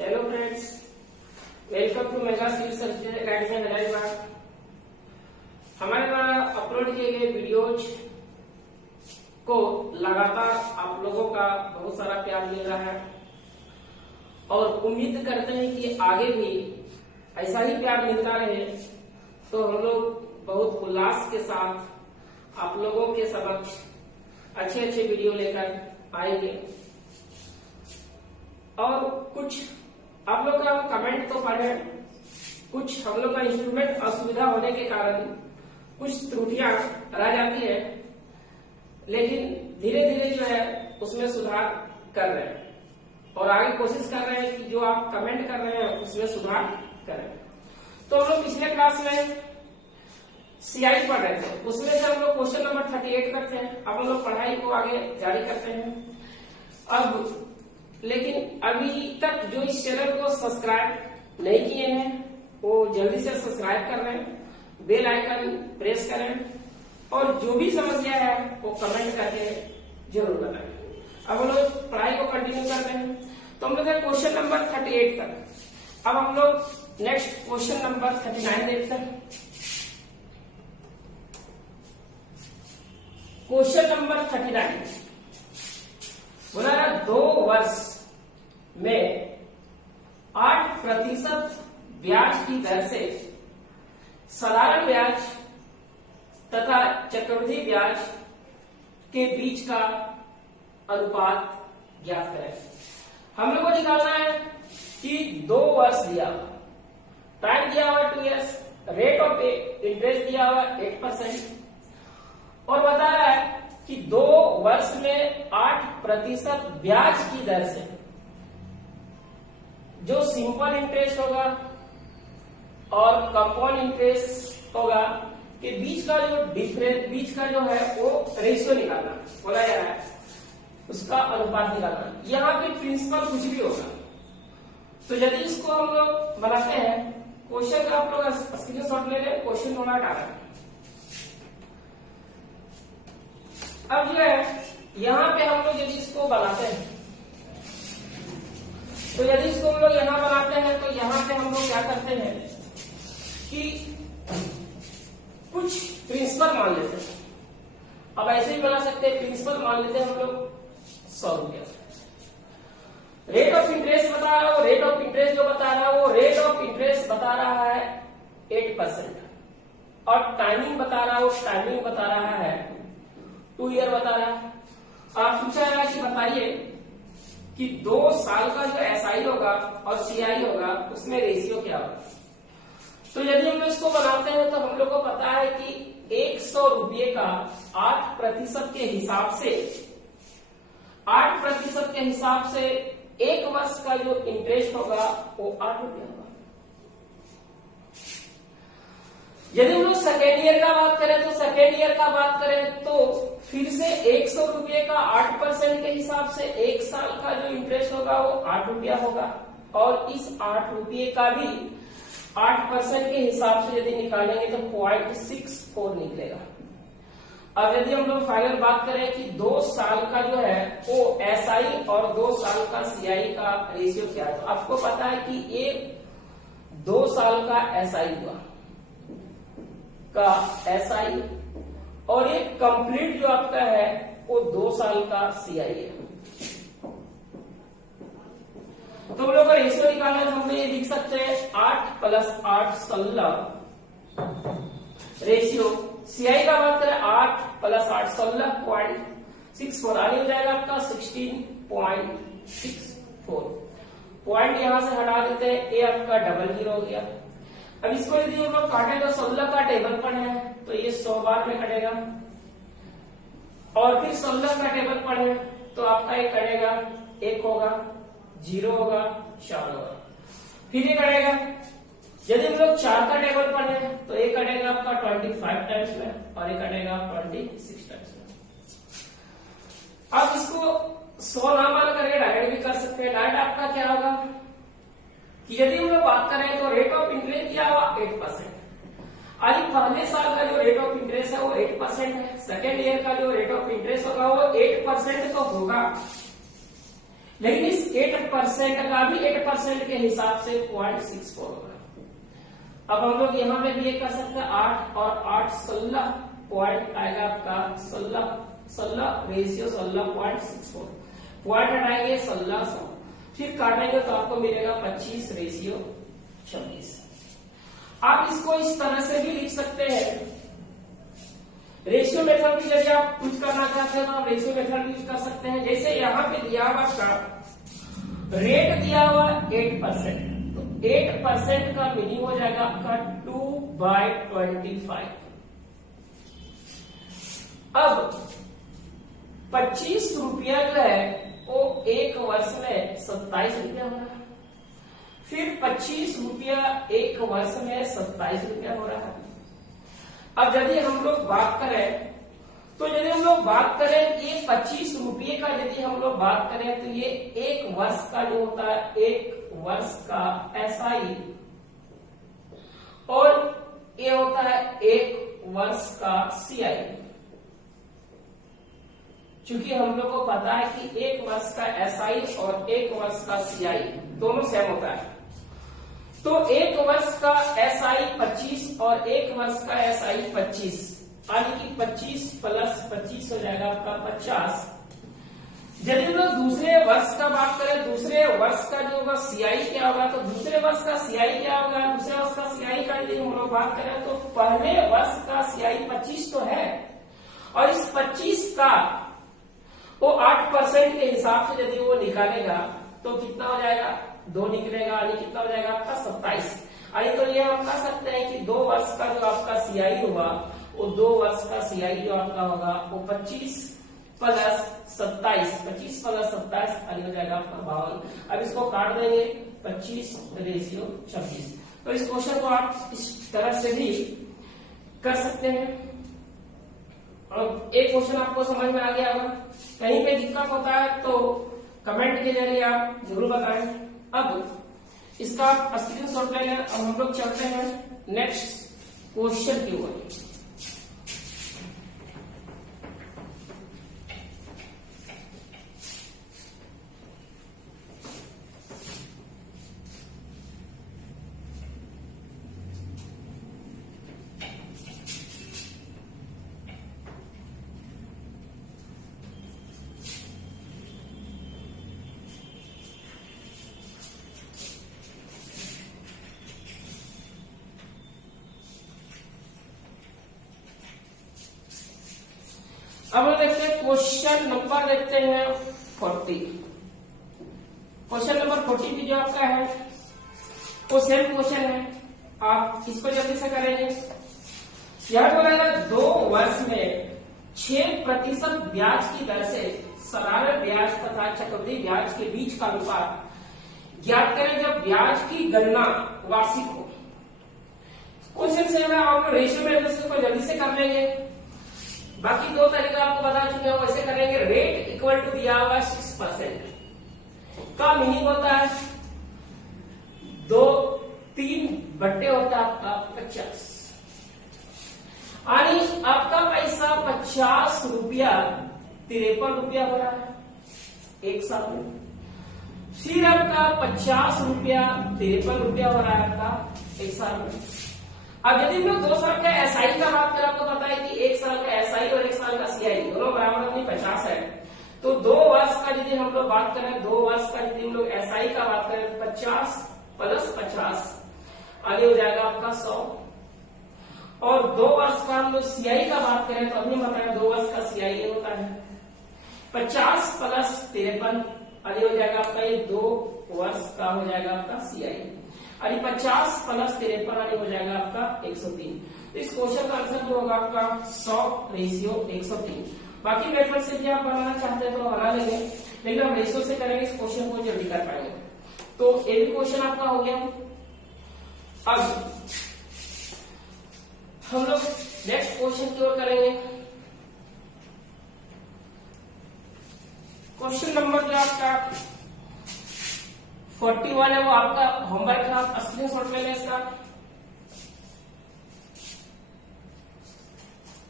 Hello friends, welcome to mega civil services academy Hazaribagh. हमारे द्वारा upload किए गए वीडियोज को लगातार आप लोगों का बहुत सारा प्यार मिल रहा है और उम्मीद करते हैं कि आगे भी ऐसा ही प्यार मिलता रहे, तो हम लोग बहुत उल्लास के साथ आप लोगों के समक्ष अच्छे अच्छे वीडियो लेकर आएंगे। और कुछ आप लोग का कमेंट तो पढ़े, कुछ हम लोग का इंस्ट्रूमेंट असुविधा होने के कारण कुछ त्रुटियां रह जाती है, लेकिन धीरे धीरे जो है उसमें सुधार कर रहे हैं और आगे कोशिश कर रहे हैं कि जो आप कमेंट कर रहे हैं उसमें सुधार करें। तो हम लोग पिछले क्लास में सीआई पढ़ रहे थे, उसमें से हम लोग क्वेश्चन नंबर 38 करते हैं। अब हम लोग पढ़ाई को आगे जारी करते हैं। अब लेकिन अभी तक जो इस चैनल को सब्सक्राइब नहीं किए हैं वो जल्दी से सब्सक्राइब कर रहे हैं, बेल आइकन प्रेस करें और जो भी समस्या है वो कमेंट करके जरूर बताएं। अब हम लोग पढ़ाई को कंटिन्यू करते हैं। तो हम लोग क्वेश्चन नंबर 38 तक। अब हम लोग नेक्स्ट क्वेश्चन नंबर 39 देखते हैं। क्वेश्चन नंबर 39 बोला 2 वर्ष में 8% ब्याज की दर से साधारण ब्याज तथा चक्रवृद्धि ब्याज के बीच का अनुपात ज्ञात करें। हम लोग को निकालना है कि 2 वर्ष दिया हुआ, टाइम दिया हुआ 2 years, रेट ऑफ इंटरेस्ट दिया हुआ 8% और बता रहा है कि 2 वर्ष में 8% ब्याज की दर से जो सिंपल इंटरेस्ट होगा और कंपाउंड इंटरेस्ट होगा के बीच का जो डिफरेंस, बीच का जो है वो रेशियो निकालना बोला जा रहा है, उसका अनुपात निकालना। यहाँ पे प्रिंसिपल कुछ भी होगा। तो यदि इसको हम लोग बनाते हैं, क्वेश्चन का आप लोग स्क्रीनशॉट ले लें, क्वेश्चन थोड़ा डाला। अब जो है यहाँ पे हम लोग यदि इसको बनाते हैं, तो यदि इसको हम लोग यहाँ बनाते हैं तो यहाँ पे हम लोग क्या करते हैं कि कुछ प्रिंसिपल मान लेते हैं। अब ऐसे ही बना सकते हैं, प्रिंसिपल मान लेते हैं हम लोग 100 रुपया। रेट ऑफ इंटरेस्ट बता रहा है, रेट ऑफ इंटरेस्ट जो बता रहा है वो रेट ऑफ इंटरेस्ट बता रहा है 8% और टाइमिंग बता रहा है, वो टाइमिंग बता रहा है 2 year बता रहा है। आप पूछा है कि बताइए कि 2 साल का जो एसआई होगा और सीआई होगा उसमें रेशियो क्या होगा। तो यदि हम इसको बनाते हैं तो हम लोग को पता है कि 100 रुपये का 8% के हिसाब से 8% के हिसाब से 1 वर्ष का जो इंटरेस्ट होगा वो 8 रुपया होगा। यदि हम लोग सेकेंड ईयर का बात करें तो सेकेंड ईयर का बात करें तो फिर से 100 रुपये का 8% के हिसाब से 1 साल का जो इंटरेस्ट होगा वो 8 रुपया होगा और इस 8 रुपये का भी 8% के हिसाब से यदि निकालेंगे तो 0.64 निकलेगा। अब यदि हम लोग फाइनल बात करें कि 2 साल का जो है वो एसआई और 2 साल का सीआई का रेशियो क्या है, तो आपको पता है कि एक 2 साल का एसआई हुआ का एसआई और एक कंप्लीट जो आपका है वो 2 साल का सीआई है। तो हम लोग का रेशियो निकालना है, हम ये लिख सकते हैं 8 + 8 16 रेशियो। सीआई का बात करें 8 + 8 16.64 आगे हो जाएगा आपका 16.64। पॉइंट यहां से हटा देते हैं, ये आपका डबल 0 हो गया। अब इसको यदि हम लोग काटे तो 16 का टेबल पर है तो ये 100 बार में कटेगा और फिर 16 का टेबल पर है तो आपका ये कटेगा, 1 होगा, 0 होगा, 4 होगा, फिर ये कटेगा। यदि हम लोग 4 का टेबल पर है तो ये कटेगा आपका 25 टाइम्स में और ये कटेगा 26 टाइम्स में। अब इसको 100 ना मान करके डायरेक्ट भी कर सकते हैं। डायरेक्ट आपका क्या होगा कि यदि हम लोग बात करें तो रेट ऑफ इंटरेस्ट दिया हुआ 8%। अभी पहले साल का जो रेट ऑफ इंटरेस्ट है वो 8% है, सेकेंड ईयर का जो रेट ऑफ इंटरेस्ट होगा वो 8% तो होगा, लेकिन इस 8% का भी 8% के हिसाब से 0.64 होगा। अब हम लोग यहाँ पे भी ये कर सकते हैं 8 और 8 16 पॉइंट आएगा आपका 16 रेशियो 16.64 पॉइंट हटाएंगे 1600 फिर काटेंगे तो आपको मिलेगा 25 रेशियो 26। आप इसको इस तरह से भी लिख सकते हैं। रेशियो मेथड भी यदि आप कुछ करना चाहते हैं तो आप रेशियो मेथड यूज कर सकते हैं। जैसे यहाँ पे दिया हुआ का रेट दिया हुआ 8%, तो 8% का मीनिंग हो जाएगा आपका 2/25। अब 25 रुपया जो है वो एक वर्ष में 27 रुपया हो रहा है। फिर 25 रुपया एक वर्ष में 27 रुपया हो रहा है। अब यदि हम लोग बात करें तो यदि हम लोग बात करें ये 25 रुपये का यदि हम लोग बात करें तो ये एक वर्ष का जो होता है एक वर्ष का SI और ये होता है एक वर्ष का CI। क्योंकि हम लोग को पता है कि एक वर्ष का SI और एक वर्ष का CI दोनों सेम होता है, तो एक वर्ष का SI 25 और एक वर्ष का SI 25 यानी कि 25 प्लस 25 हो जाएगा आपका 50। यदि हम लोग दूसरे वर्ष का बात करें, दूसरे वर्ष का जो होगा CI क्या होगा, तो दूसरे वर्ष का CI क्या होगा, दूसरे वर्ष का CI का यदि हम लोग बात करें तो पहले वर्ष का CI 25 तो है और इस 25 का वो 8% के हिसाब से यदि वो निकालेगा तो कितना हो जाएगा 2 निकलेगा यानी कितना हो जाएगा आपका 27। यानी तो ये हम कह सकते हैं कि 2 वर्ष का जो आपका CI होगा वो 2 वर्ष का CI जो आपका होगा वो 25 प्लस 27 यानी हो जाएगा आपका 52। अब इसको काट देंगे 25 रेशियो 26। तो इस क्वेश्चन को आप इस तरह से भी कर सकते हैं। अब एक क्वेश्चन आपको समझ में आ गया होगा, कहीं पे दिक्कत होता है तो कमेंट के जरिए आप जरूर बताएं। अब इसका स्क्रीनशॉट ले लें। अब हम लोग चलते हैं नेक्स्ट क्वेश्चन की ओर। अब हम देखते हैं क्वेश्चन नंबर देखते हैं 40। क्वेश्चन नंबर 40 भी जो आपका है वो सेम क्वेश्चन है, आप इसको जल्दी से करेंगे। यह बोला है 2 वर्ष में 6% ब्याज की दर से साधारण ब्याज तथा चक्रवृद्धि ब्याज के बीच का अनुपात ज्ञात करें जब ब्याज की गणना वार्षिक हो। क्वेश्चन से आप रेशियो में को जल्दी से कर लेंगे। बाकी 2 तरीका आपको बता चुके हैं, वैसे करेंगे। रेट इक्वल टू दिया हुआ 6% का मीनिंग होता है 2/3 बट्टे होता है आपका 50 यानी आपका पैसा 50 रुपया 53 रुपया हो रहा है एक साल में। फिर आपका 50 रुपया 53 रुपया हो रहा है आपका एक साल में। अब यदि हम लोग 2 साल का SI का बात करें, आपको पता है कि 1 साल का SI और 1 साल का CI दोनों बराबर अपनी 50 है, तो 2 वर्ष का यदि हम लोग बात करें, 2 वर्ष का यदि हम लोग SI का बात करें 50 प्लस 50 आगे हो जाएगा आपका 100। और 2 वर्ष का हम लोग CI का बात करें तो अभी बताया 2 वर्ष का CI होता है 50 प्लस 53 आगे हो जाएगा आपका ये 2 वर्ष का हो जाएगा आपका CI। अरे 50 प्लस 53 आने हो जाएगा आपका 103। इस क्वेश्चन का आंसर जो होगा आपका 100 रेशियो 103। बाकी मेथड से भी आप बनाना चाहते हैं तो बना लेंगे, लेकिन हम रेशियो से करेंगे इस क्वेश्चन को जल्दी कर पाएंगे। तो ये भी क्वेश्चन आपका हो गया। अब हम लोग नेक्स्ट क्वेश्चन की ओर करेंगे। क्वेश्चन नंबर जो आपका 41 है वो आपका होमवर्क है, आप स्क्रीनशॉट ले लें इसका।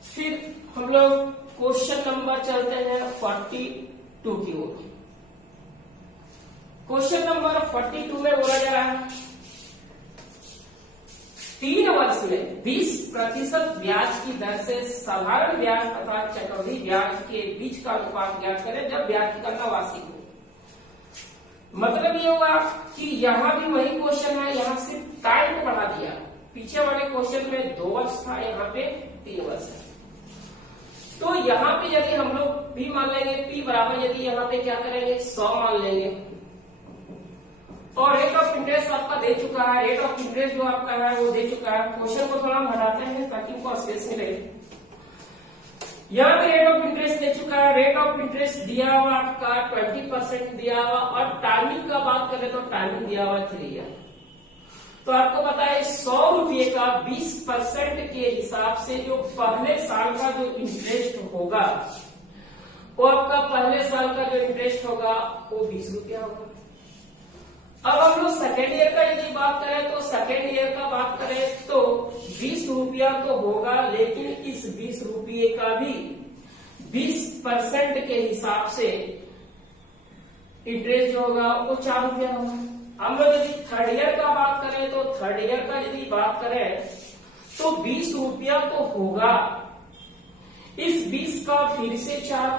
फिर हम लोग क्वेश्चन नंबर चलते हैं 42 की ओर। क्वेश्चन नंबर 42 में बोला जा रहा है 3 वर्ष में 20% ब्याज की दर से साधारण ब्याज तथा चक्रवृद्धि ब्याज के बीच का अनुपात ज्ञात करें जब ब्याज की गणना वार्षिक हो। मतलब ये हुआ कि यहाँ भी वही क्वेश्चन है, यहाँ सिर्फ टाइम को बढ़ा दिया। पीछे वाले क्वेश्चन में 2 वर्ष था, यहाँ पे 3 वर्ष है। तो यहाँ पे यदि हम लोग P मान लेंगे, P बराबर यदि यहाँ पे क्या करेंगे 100 मान लेंगे, और रेट ऑफ इंटरेस्ट आपका दे चुका है, रेट ऑफ इंटरेस्ट जो आपका है वो दे चुका है। क्वेश्चन को थोड़ा हम हटाते हैं ताकि उनको स्पेस मिले। यहाँ पे रेट ऑफ इंटरेस्ट दे चुका है, रेट ऑफ इंटरेस्ट दिया हुआ आपका 20% दिया हुआ, और टाइमिंग का बात करें तो टाइमिंग दिया हुआ 3 ईयर। तो आपको पता है 100 रुपये का 20% के हिसाब से जो पहले साल का जो इंटरेस्ट होगा वो आपका पहले साल का जो इंटरेस्ट होगा वो 20 रुपया होगा। अब हम लोग सेकेंड ईयर का यदि बात करें तो सेकेंड ईयर का बात करें तो 20 रुपया तो होगा, लेकिन इस 20 रुपये का भी 20% के हिसाब से इंटरेस्ट जो होगा वो 4 रुपया होगा। हम लोग यदि थर्ड ईयर का बात करें तो थर्ड ईयर का यदि बात करें तो 20 रुपया तो होगा, इस 20 का फिर से 4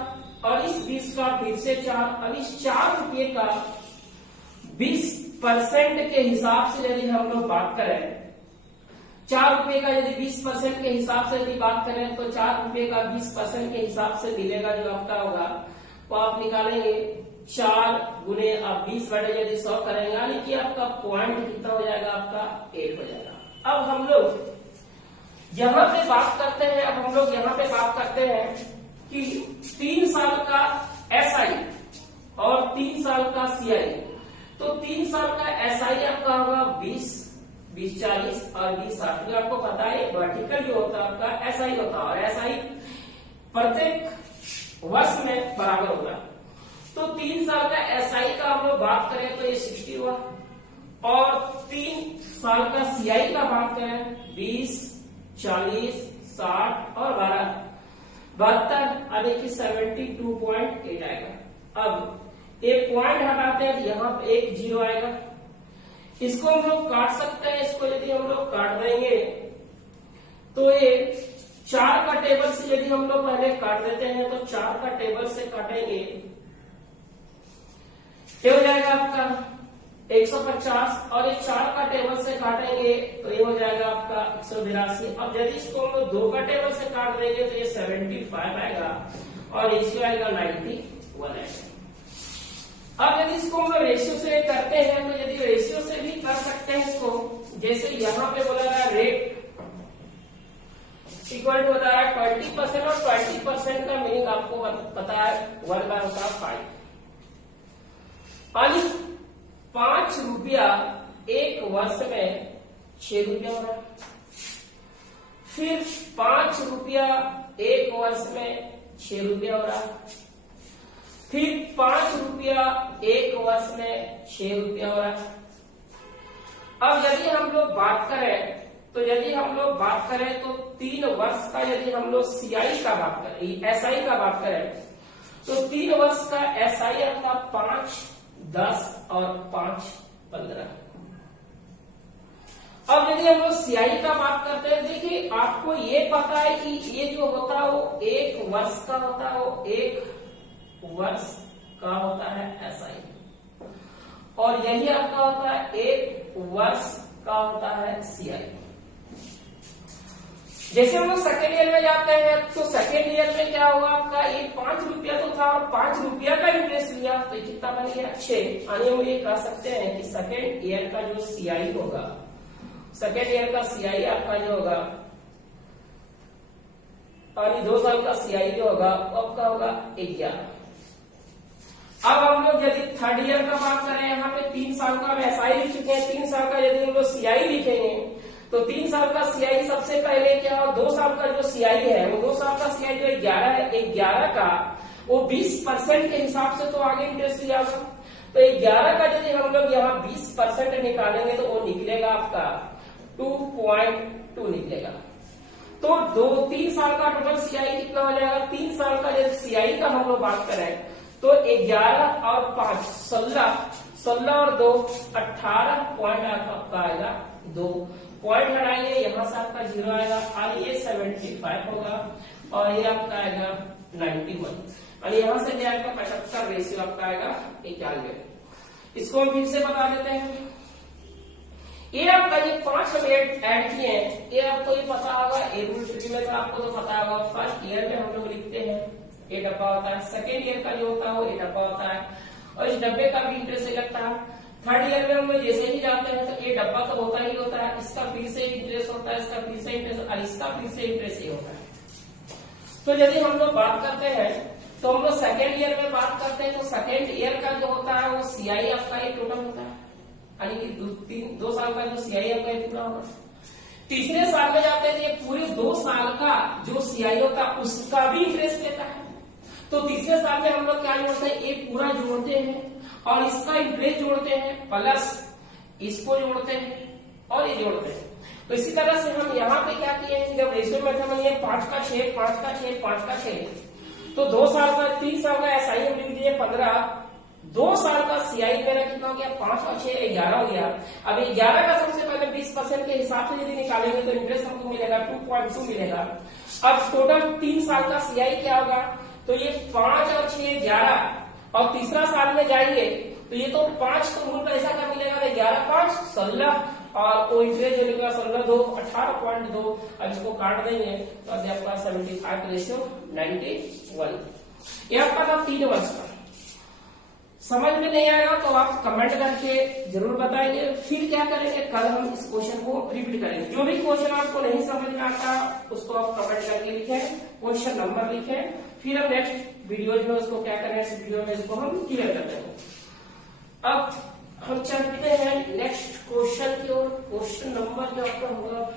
और इस 20 का फिर से 4, अब इस 4 रुपये का 20% के हिसाब से यदि हम लोग बात करें, 4 रुपये का यदि 20% के हिसाब से यदि बात करें तो 4 रुपये का 20% के हिसाब से मिलेगा जो आपका होगा वो आप निकालेंगे 4 गुने आप 20 यदि 100 करेंगे, यानी कि आपका पॉइंट कितना हो जाएगा, आपका 8 हो जाएगा। अब हम लोग यहाँ पे बात करते हैं, अब हम लोग यहाँ पे बात करते हैं कि 3 साल का SI और 3 साल का CI। तो 3 साल का SI आपका होगा 20, 40 और 20-60। जो आपको पता है वर्टिकल जो होता है आपका SI होता है, और SI प्रत्येक वर्ष में बराबर होता है। तो 3 साल का SI का हम लोग बात करें तो ये 60 हुआ, और 3 साल का CI का बात करें 20, 40, 60 और 72, यानी कि 72.8 आएगा। अब एक पॉइंट हटाते हैं, यहाँ पे एक 0 आएगा, इसको हम लोग काट सकते हैं। इसको यदि हम लोग काट देंगे तो ये 4 का टेबल से यदि हम लोग पहले काट देते हैं तो 4 का टेबल से काटेंगे, ये हो जाएगा आपका 150, और ये 4 का टेबल से काटेंगे तो ये हो जाएगा आपका 182। अब यदि इसको हम लोग 2 का टेबल से काट देंगे तो ये 75 आएगा, और रेशियो आएगा 91 आएगा। अब यदि इसको हम लोग रेशियो से करते हैं तो यदि रेशियो से भी कर सकते हैं इसको, जैसे यहाँ पे बोला रहा है रेट इक्वल टू बता रहा है 20%, और 20% का मीनिंग आपको पता है 1/5। 5 रुपया एक वर्ष में 6 रुपया हो रहा है, फिर 5 रुपया एक वर्ष में 6 रुपया हो रहा है, फिर 5 रुपया एक वर्ष में 6 रुपया हो रहा है। अब यदि हम लोग बात करें तो 3 वर्ष का यदि हम लोग CI का बात करें, SI का बात करें तो 3 वर्ष का SI आपका 5, 10 और 5, 15। अब यदि हम लोग CI का बात करते हैं, देखिए आपको ये पता है कि ये जो होता है वो 1 वर्ष का होता है, वो 1 वर्ष का होता है SI, और यही आपका होता है 1 वर्ष का होता है CI। जैसे हम लोग सेकेंड ईयर में जाते हैं तो सेकेंड ईयर में क्या होगा आपका, ये 5 रुपया तो था और 5 रुपया का इंटरेस्ट लिया तो कितना बन गया 6। यानी हम ये कह सकते हैं कि सेकेंड ईयर का जो CI होगा, सेकेंड ईयर का CI आपका जो होगा, यानी 2 साल का CI जो होगा आपका होगा 11। अब हम लोग यदि थर्ड ईयर का बात करें, यहाँ पे 3 साल का SI लिख चुके हैं, 3 साल का यदि हम लोग CI लिखेंगे तो 3 साल का CI सबसे पहले क्या, और 2 साल का जो CI है वो 2 साल का CI जो 11 है, 11 का वो 20% के हिसाब से तो आगे इंटरेस्ट लिया होगा, तो 11 का यदि हम लोग यहाँ 20% निकालेंगे तो वो निकलेगा आपका 2.2 निकलेगा। तो 3 साल का टोटल CI कितना हो जाएगा, 3 साल का यदि CI का हम लोग बात करें तो 11 और 5 16, 16 और 2 18 पॉइंट आपका आएगा 2 पॉइंट हटाइए, यहाँ से आपका 0 आएगा और ये 75 होगा और ये आपका आएगा 91 और यहाँ से भी आपका 75 रेशियो आपका आएगा 91। इसको हम फिर से बता देते हैं। ये आपका ये 5 हम ऐड किए हैं, ये आपको ये पता होगा, ए रूल ट्री में तो आपको तो पता होगा। फर्स्ट ईयर में हम लोग लिखते हैं ए डब्बा होता है, सेकेंड ईयर का जो होता है वो ए डब्बा होता है और इस डब्बे का भी इंटरेस्ट लगता है। थर्ड ईयर में हम लोग जैसे ही जाते हैं तो ये डब्बा तो होता ही होता है, इसका फिर से इंटरेस्ट होता है, इसका फिर से इंटरेस्ट और इसका फिर से इंटरेस्ट ये होता है। तो यदि हम लोग बात करते हैं तो हम लोग सेकेंड ईयर में बात करते हैं तो सेकेंड ईयर का जो होता है वो सीआई आपका ये टोटल होता है, यानी कि 2 साल का जो सीआई आपका ये पूरा होगा। तीसरे साल में जाते हैं तो ये पूरे 2 साल का जो सीआई होता है उसका भी इंटरेस्ट लेता है। तो तीसरे साल में हम लोग क्या जोड़ते हैं, ये पूरा जोड़ते हैं और इसका इंटरेस्ट जोड़ते हैं प्लस इसको जोड़ते हैं और ये जोड़ते हैं। तो इसी तरह से हम यहाँ पे क्या किए हैं, जब रेशियो में था मैंने 5 का 6 5 का 6 5 का 6 तो 2 साल का 3 साल का एसआई हम लिख दिए 15, 2 साल का सीआई मेरा कितना हो गया 5 और 6 11 हो गया। अब 11 का सबसे पहले 20% के हिसाब से यदि निकालेंगे तो इंटरेस्ट हमको मिलेगा 2.2 मिलेगा। अब टोटल 3 साल का सीआई क्या होगा, तो ये 5 और 6 11 और तीसरा साल में जाएंगे तो ये तो 5 तो मूल पैसा का मिलेगा 11 5 16 और वो इंटरेस्ट जो निकला 16 2 18.2। अब इसको काट देंगे तो अब आपका 75 रेशियो 91। ये आपका था 3 वर्ष का। समझ में नहीं आएगा तो आप कमेंट करके जरूर बताएंगे। फिर क्या करेंगे, कल हम इस क्वेश्चन को रिपीट करेंगे। जो भी क्वेश्चन आपको नहीं समझ में आता उसको आप कमेंट करके लिखें, क्वेश्चन नंबर लिखें, फिर हम नेक्स्ट वीडियो में उसको क्या करें, इस वीडियो में इसको हम क्लियर करते हैं। अब हम चलते हैं नेक्स्ट क्वेश्चन की ओर। क्वेश्चन नंबर जो आपका होगा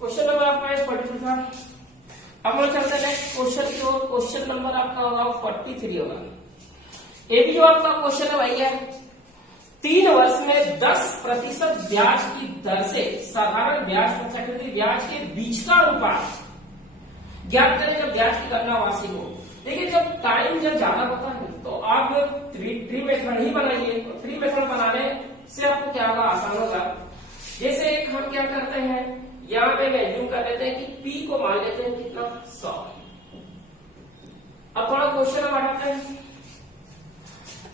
क्वेश्चन नंबर आपका 42 था। अब हम चलते हैं नेक्स्ट क्वेश्चन की ओर। क्वेश्चन नंबर आपका होगा 43 होगा। ये भी जो आपका क्वेश्चन है भैया, 3 वर्ष में 10% ब्याज की दर से साधारण ब्याज और चक्रवृद्धि ब्याज के बीच का अनुपात ज्ञात करें जब ब्याज की गणना वार्षिक हो। देखिए जब टाइम जब ज्यादा होता है तो आप ट्री मेथड ही बनाइए। ट्री मेथड बनाने से आपको क्या होगा, आसान होगा। जैसे एक हम क्या करते हैं, यहाँ पे वैल्यू कर लेते हैं कि पी को मान लेते हैं कितना 100। अब थोड़ा क्वेश्चन बढ़ाते हैं,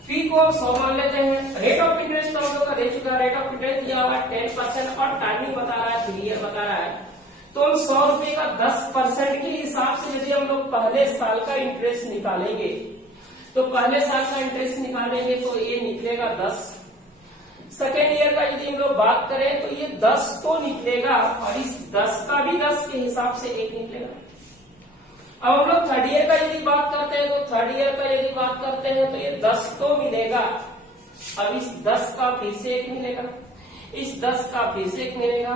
पी को हम 100 मान लेते हैं। रेट ऑफ इंटरेस्ट हम लोग का दे चुका है, रेट ऑफ इंटरेस्ट दिया हुआ 10% और टाइमिंग बता रहा है 3 ईयर बता रहा है। तो हम 100 रुपए का 10% के हिसाब से यदि हम लोग पहले साल का इंटरेस्ट निकालेंगे तो पहले साल का इंटरेस्ट निकालेंगे तो ये निकलेगा 10। सेकेंड ईयर का यदि हम लोग बात करें तो ये 10 तो निकलेगा और इस 10 का भी 10 के हिसाब से 1 निकलेगा। अब हम लोग थर्ड ईयर का यदि बात करते हैं तो थर्ड ईयर का यदि बात करते हैं तो ये 10 तो मिलेगा, अब इस 10 का फिर से 1 मिलेगा, इस 10 का फिर से 1 मिलेगा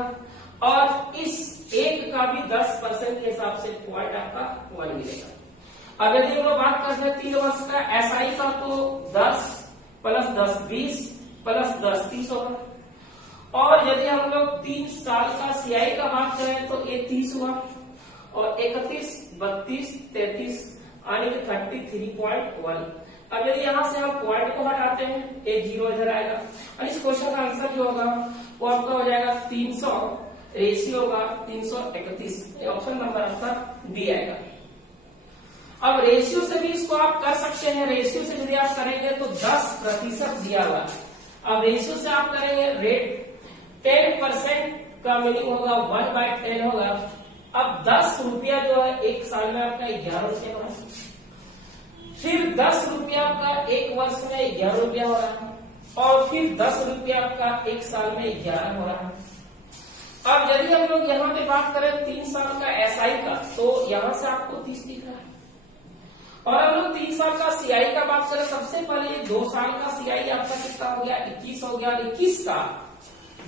और इस 1 का भी 10% के हिसाब से पॉइंट आपका 1 मिलेगा। अब यदि हम लोग बात करते हैं 3 वर्ष का एसआई का तो 10 प्लस 10 20 प्लस 10 30 होगा। और यदि हम लोग 3 साल का सीआई का बात करें तो ये 30 हुआ और 31 32 33 यानी कि 33.1। अब यदि यहाँ से हम पॉइंट को हटाते हैं ये 0 इधर आएगा और इस क्वेश्चन का आंसर जो होगा वो आपका हो जाएगा 300 रेशियो होगा 331। ऑप्शन नंबर आपका बी आएगा। अब रेशियो से भी इसको आप कर सकते हैं। रेशियो से यदि आप करेंगे तो 10% दिया हुआ है। अब रेशियो से आप करेंगे रेट 10% का मीनिंग होगा 1/10 होगा। अब 10 रुपया जो है 1 साल में आपका 11 रुपया हो रहा है, फिर 10 रुपया आपका 1 वर्ष में 11 रुपया हो रहा है और फिर 10 रुपया आपका 1 साल में 11 हो रहा है। अब यदि हम लोग यहाँ पे बात करें 3 साल का एसआई का तो यहाँ से आपको 30 दिख रहा है और हम लोग 3 साल का सीआई का बात करें सबसे पहले 2 साल का सीआई आपका कितना हो गया 21 हो गया। 21 का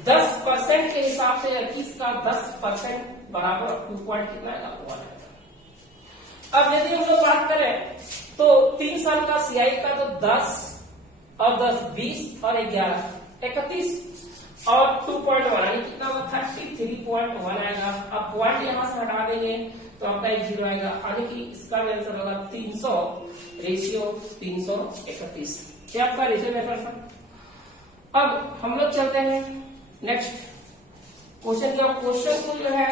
10% के हिसाब से 21 का 10% बराबर 2 पॉइंट कितना है 1 है। अब यदि हम लोग बात करें तो 3 साल का सीआई का तो 10 और 10 20 और 11 31 और 2.1 यानी कितना हुआ 33.1 आएगा। अब पॉइंट यहां से हटा देंगे तो आपका एक जीरो आएगा, यानी कि इसका आंसर होगा 300 रेशियो 331। ये आपका रेशियो मेथड था। अब हम लोग चलते हैं नेक्स्ट क्वेश्चन की। क्वेश्चन को जो है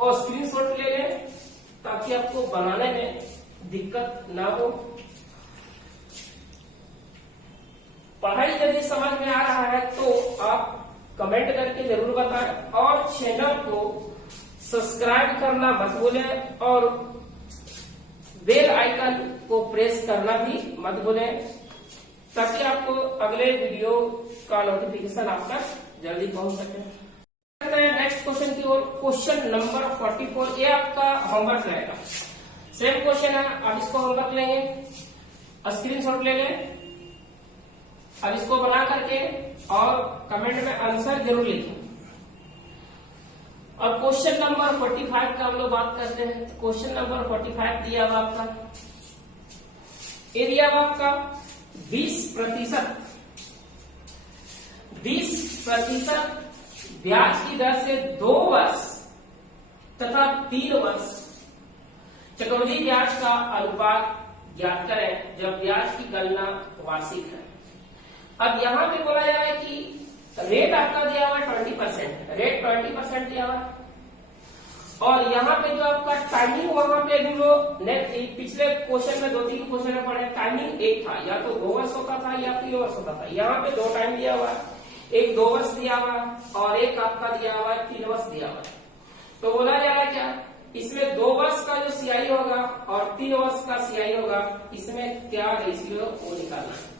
और स्क्रीनशॉट ले लें ताकि आपको बनाने में दिक्कत ना हो। पढ़ाई यदि समझ में आ रहा है तो आप कमेंट करके जरूर बताएं और चैनल को सब्सक्राइब करना मत भूलें और बेल आइकन को प्रेस करना भी मत भूलें ताकि आपको अगले वीडियो का नोटिफिकेशन आप तक जल्दी पहुंच सके। नेक्स्ट क्वेश्चन की ओर। क्वेश्चन नंबर 44, ये आपका होमवर्क रहेगा। सेम क्वेश्चन है, आप इसको होमवर्क लेंगे, स्क्रीनशॉट ले लें, अब इसको बना करके और कमेंट में आंसर जरूर लिखें। और क्वेश्चन नंबर 45 का हम लोग बात करते हैं। तो क्वेश्चन नंबर 45 दिया हुआ आपका, ये दिया हुआ आपका 20% ब्याज की दर से 2 वर्ष तथा 3 वर्ष चक्रवृद्धि ब्याज का अनुपात ज्ञात करें जब ब्याज की गणना वार्षिक है। अब यहाँ पे बोला जा रहा है कि रेट आपका दिया हुआ है 20%, रेट 20% दिया हुआ है और यहाँ पे जो आपका टाइमिंग, वहां पे भी वो पिछले क्वेश्चन में 2-3 क्वेश्चन में पढ़े, टाइमिंग एक था, या तो 2 वर्षों का था या 3 वर्षों का था। यहाँ पे 2 टाइम दिया हुआ है, एक 2 वर्ष दिया हुआ है और एक आपका दिया हुआ है 3 वर्ष दिया हुआ है। तो बोला जा रहा है क्या, इसमें 2 वर्ष का जो सीआई होगा और 3 वर्ष का सीआई होगा, इसमें क्या रेशियो वो निकालना है।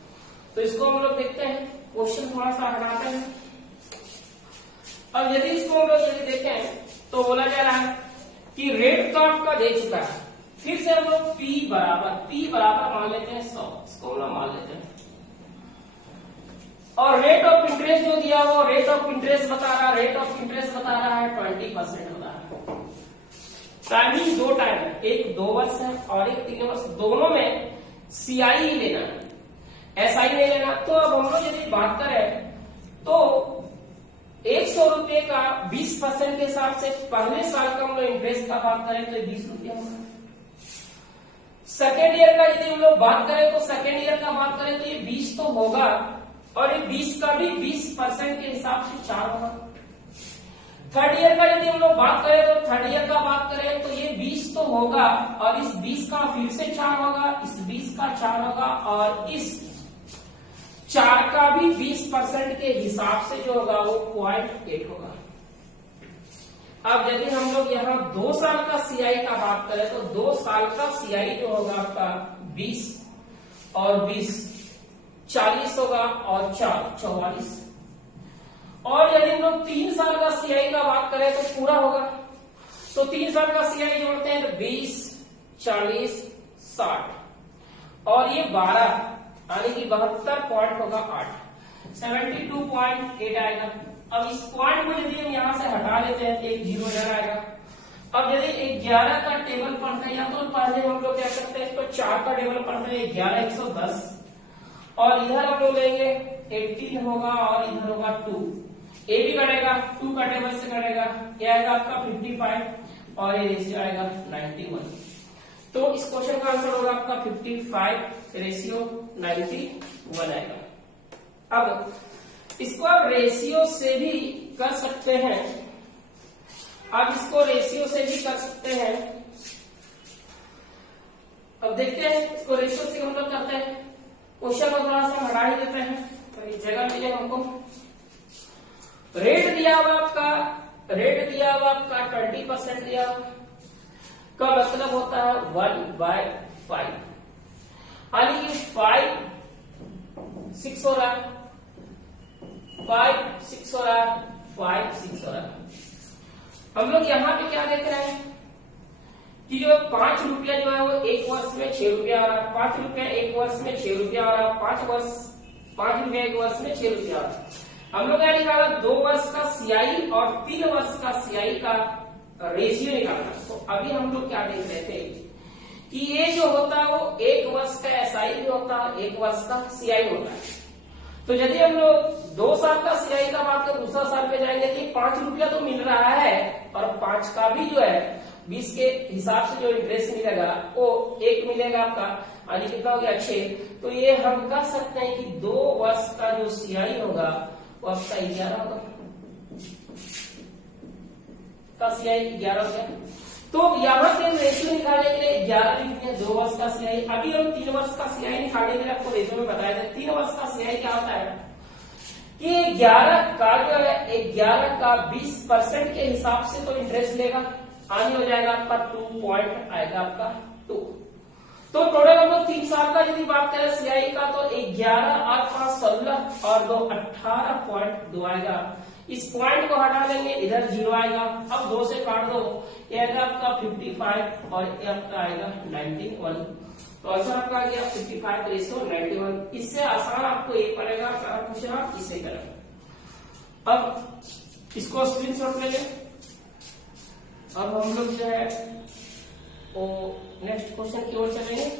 तो इसको हम लोग देखते हैं, क्वेश्चन थोड़ा सा हटाते हैं। अब यदि इसको हम लोग यदि देखें तो बोला जा रहा है कि रेट तो आपका दे चुका है, फिर से हम लोग P बराबर मान लेते हैं 100, इसको हम लोग मान लेते हैं। और रेट ऑफ इंटरेस्ट जो दिया वो रेट ऑफ इंटरेस्ट बता रहा है, रेट ऑफ इंटरेस्ट बता रहा है 20% होता है। टाइमिंग 2 टाइम है, एक 2 वर्ष है और एक 3 वर्ष, दोनों में सीआई ही लेना है, एसआई नहीं लेना। तो अब हम लोग यदि बात करें तो 100 रुपए का 20% के हिसाब से पहले साल का हम लोग इंटरेस्ट का बात करें तो 20 रुपया होगा। सेकेंड ईयर का यदि हम लोग बात करें तो सेकेंड ईयर का बात करें तो ये 20 तो होगा और ये 20 का भी 20% के हिसाब से 4 होगा। थर्ड ईयर का यदि हम लोग बात करें तो थर्ड ईयर का बात करें तो ये 20 तो होगा और इस 20 का फिर से 4 होगा, इस 20 का 4 होगा और इस 4 का भी 20% के हिसाब से जो होगा वो 0.8 होगा। अब यदि हम लोग यहाँ 2 साल का सीआई का बात करें तो 2 साल का सीआई जो होगा आपका 20 और 20 40 होगा और 4 44। और यदि हम लोग 3 साल का सीआई का बात करें तो पूरा होगा, तो 3 साल का सीआई जोड़ते हैं तो 20 40 60 और ये 12 यानी कि 72 पॉइंट होगा 8, 72.8 आएगा। अब इस पॉइंट को यदि हम यहाँ से हटा लेते हैं तो एक जीरो इधर आएगा। अब यदि 11 का टेबल पढ़ते हैं या तो पहले हम लोग क्या करते हैं, इसको 4 का टेबल पढ़ते हैं 11 110 और इधर हम लोग लेंगे 18 होगा और इधर होगा 2, ए भी कटेगा 2 का टेबल से कटेगा, क्या आएगा आपका 55 और ये रेशियो आएगा 91। तो इस क्वेश्चन का आंसर होगा आपका 55 रेशियो 91 आएगा। अब इसको आप रेशियो से भी कर सकते हैं, आप इसको रेशियो से भी कर सकते हैं। अब देखते हैं इसको रेशियो से हम लोग करते हैं, क्वेश्चन को थोड़ा सा हटा ही देते हैं तो ये जगह मिले हमको। रेट दिया हुआ आपका, रेट दिया हुआ आपका 20% दिया हुआ का मतलब होता है 1/5, यानी कि 5 6 हो रहा है, 5 6 हो रहा है, 5 6 हो रहा है। हम लोग यहाँ पे क्या देख रहे हैं कि जो 5 रुपया जो है वो 1 वर्ष में 6 रुपया आ रहा है, 5 रुपया 1 वर्ष में 6 रुपया आ रहा है, 5 रुपया 1 वर्ष में 6 रुपया आ रहा है। हम लोग क्या निकाला, 2 वर्ष का सीआई और 3 वर्ष का सीआई का रेशियो निकालना। तो अभी हम लोग क्या देख रहे थे कि ये जो होता है वो 1 वर्ष का एसआई भी होता है, 1 वर्ष का सीआई होता है। तो यदि हम लोग 2 साल का सीआई का बात करें, दूसरा साल पे जाएंगे कि 5 रुपया तो मिल रहा है, और 5 का भी जो है 20 के हिसाब से जो इंटरेस्ट मिलेगा वो 1 मिलेगा आपका, यानी कितना हो गया 6। तो ये हम कह सकते हैं कि 2 वर्ष का जो सीआई होगा वो आपका 11 होगा, का सीआई 11 हो गया। तो यहाँ पे रेशियो निकालने के लिए 11 लिखते हैं, 2 वर्ष का सीआई। अभी हम 3 वर्ष का सीआई निकालने के लिए आपको रेशियो में बताया था। 3 वर्ष का सीआई क्या होता है कि 11 का जो है 11 का 20% के हिसाब से तो इंटरेस्ट लेगा, आनी हो जाएगा आपका 2 पॉइंट आएगा आपका 2। तो टोटल हम लोग 3 साल का यदि बात करें सीआई का तो 11 और 5 16 और 2 18.2 आएगा। इस पॉइंट को हटा देंगे, इधर 0 आएगा। अब 2 से काट दो, ये आएगा आपका 55 और ये आपका आएगा 91। तो आंसर आपका आ गया 55:91। इससे आसान आपको ये पड़ेगा, सारा क्वेश्चन आप इससे करेंगे। अब इसको स्क्रीनशॉट ले लें। अब हम लोग जो है वो नेक्स्ट क्वेश्चन की ओर चलेंगे।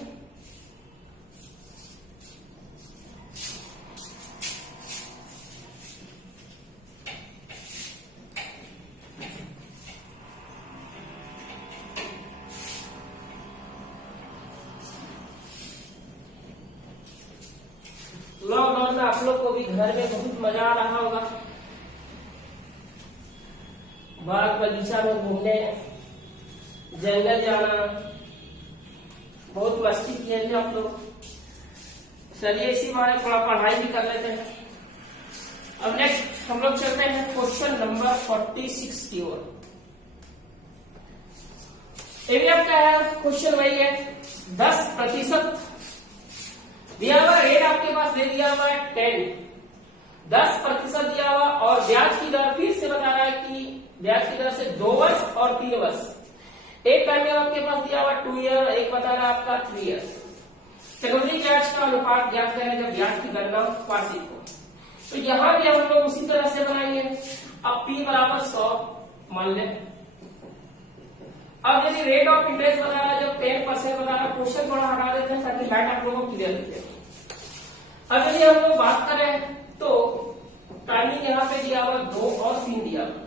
लॉकडाउन में आप लोग को भी घर में बहुत मजा आ रहा होगा, बाग बगीचा में घूमने, जंगल जाना, बहुत मस्ती किए थे आप लोग। चलिए इसी बारे थोड़ा पढ़ाई भी कर लेते हैं। अब नेक्स्ट हम लोग चलते हैं क्वेश्चन नंबर 46 की ओर। ये भी आपका है क्वेश्चन, वही है 10% दिया हुआ, रेट आपके पास दे दिया हुआ है 10, 10% दिया हुआ, और ब्याज की दर फिर से बता रहा है कि ब्याज की दर से 2 वर्ष और 3 वर्ष। एक टाइम में आपके पास दिया हुआ 2 ईयर, एक बता रहा है आपका 3 ईयर्स। चक्रवृद्धि ब्याज का अनुपात ज्ञात करें जब ब्याज की गणना वार्षिक हो। तो यहां भी हम लोग उसी तरह से बनाएंगे। अब P बराबर 100 मान लें। अब यदि रेट ऑफ इंटरेस्ट बता रहा है जब 10% बता रहा है, क्वेश्चन थोड़ा हटा देते हैं ताकि लाइट आप लोगों को क्लियर दिखे। अब यदि हम लोग बात करें तो टाइमिंग यहाँ पे दिया हुआ 2 और 3 दिया हुआ।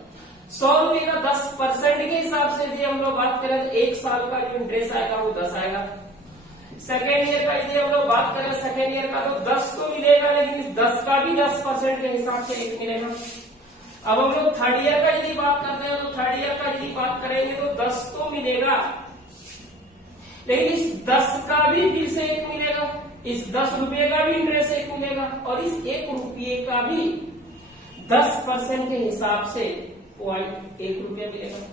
100 रुपए का 10% के हिसाब से यदि हम लोग बात करें तो 1 साल का जो इंटरेस्ट आएगा वो 10 आएगा। सेकेंड ईयर का यदि हम लोग बात करें सेकेंड ईयर का तो 10 तो मिलेगा, लेकिन इस 10 का भी 10% के हिसाब से 1 मिलेगा। अब हम लोग थर्ड ईयर का यदि बात करते हैं तो थर्ड ईयर का यदि बात करेंगे तो 10 तो मिलेगा, लेकिन इस 10 का भी फिर से 1 मिलेगा, इस 10 रुपये का भी इंटरेस्ट 1 मिलेगा, और इस 1 रुपये का भी 10% के हिसाब से 0.1 रुपया मिलेगा।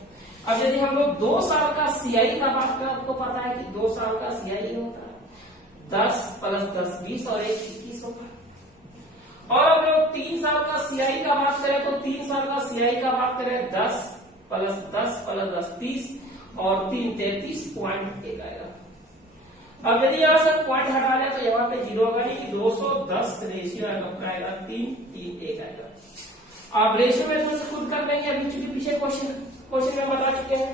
अब यदि हम लोग 2 साल का सीआई का बात करें, आपको पता है कि 2 साल का सीआई होता है 10 + 10 20 और 1 21 होगा। और हम लोग 3 साल का सीआई का बात करें तो 3 साल का सीआई का बात करें 10 + 10 + 10 30 और 3 33.1 आएगा। अब यदि यहां से पॉइंट हटा लें तो यहाँ पे 0 होगा, नहीं कि 210 रेशियो आएगा 3 3 1 आएगा। आप रेशियो मेथड से खुद कर लेंगे, अभी चूंकि पीछे क्वेश्चन में बता चुके हैं,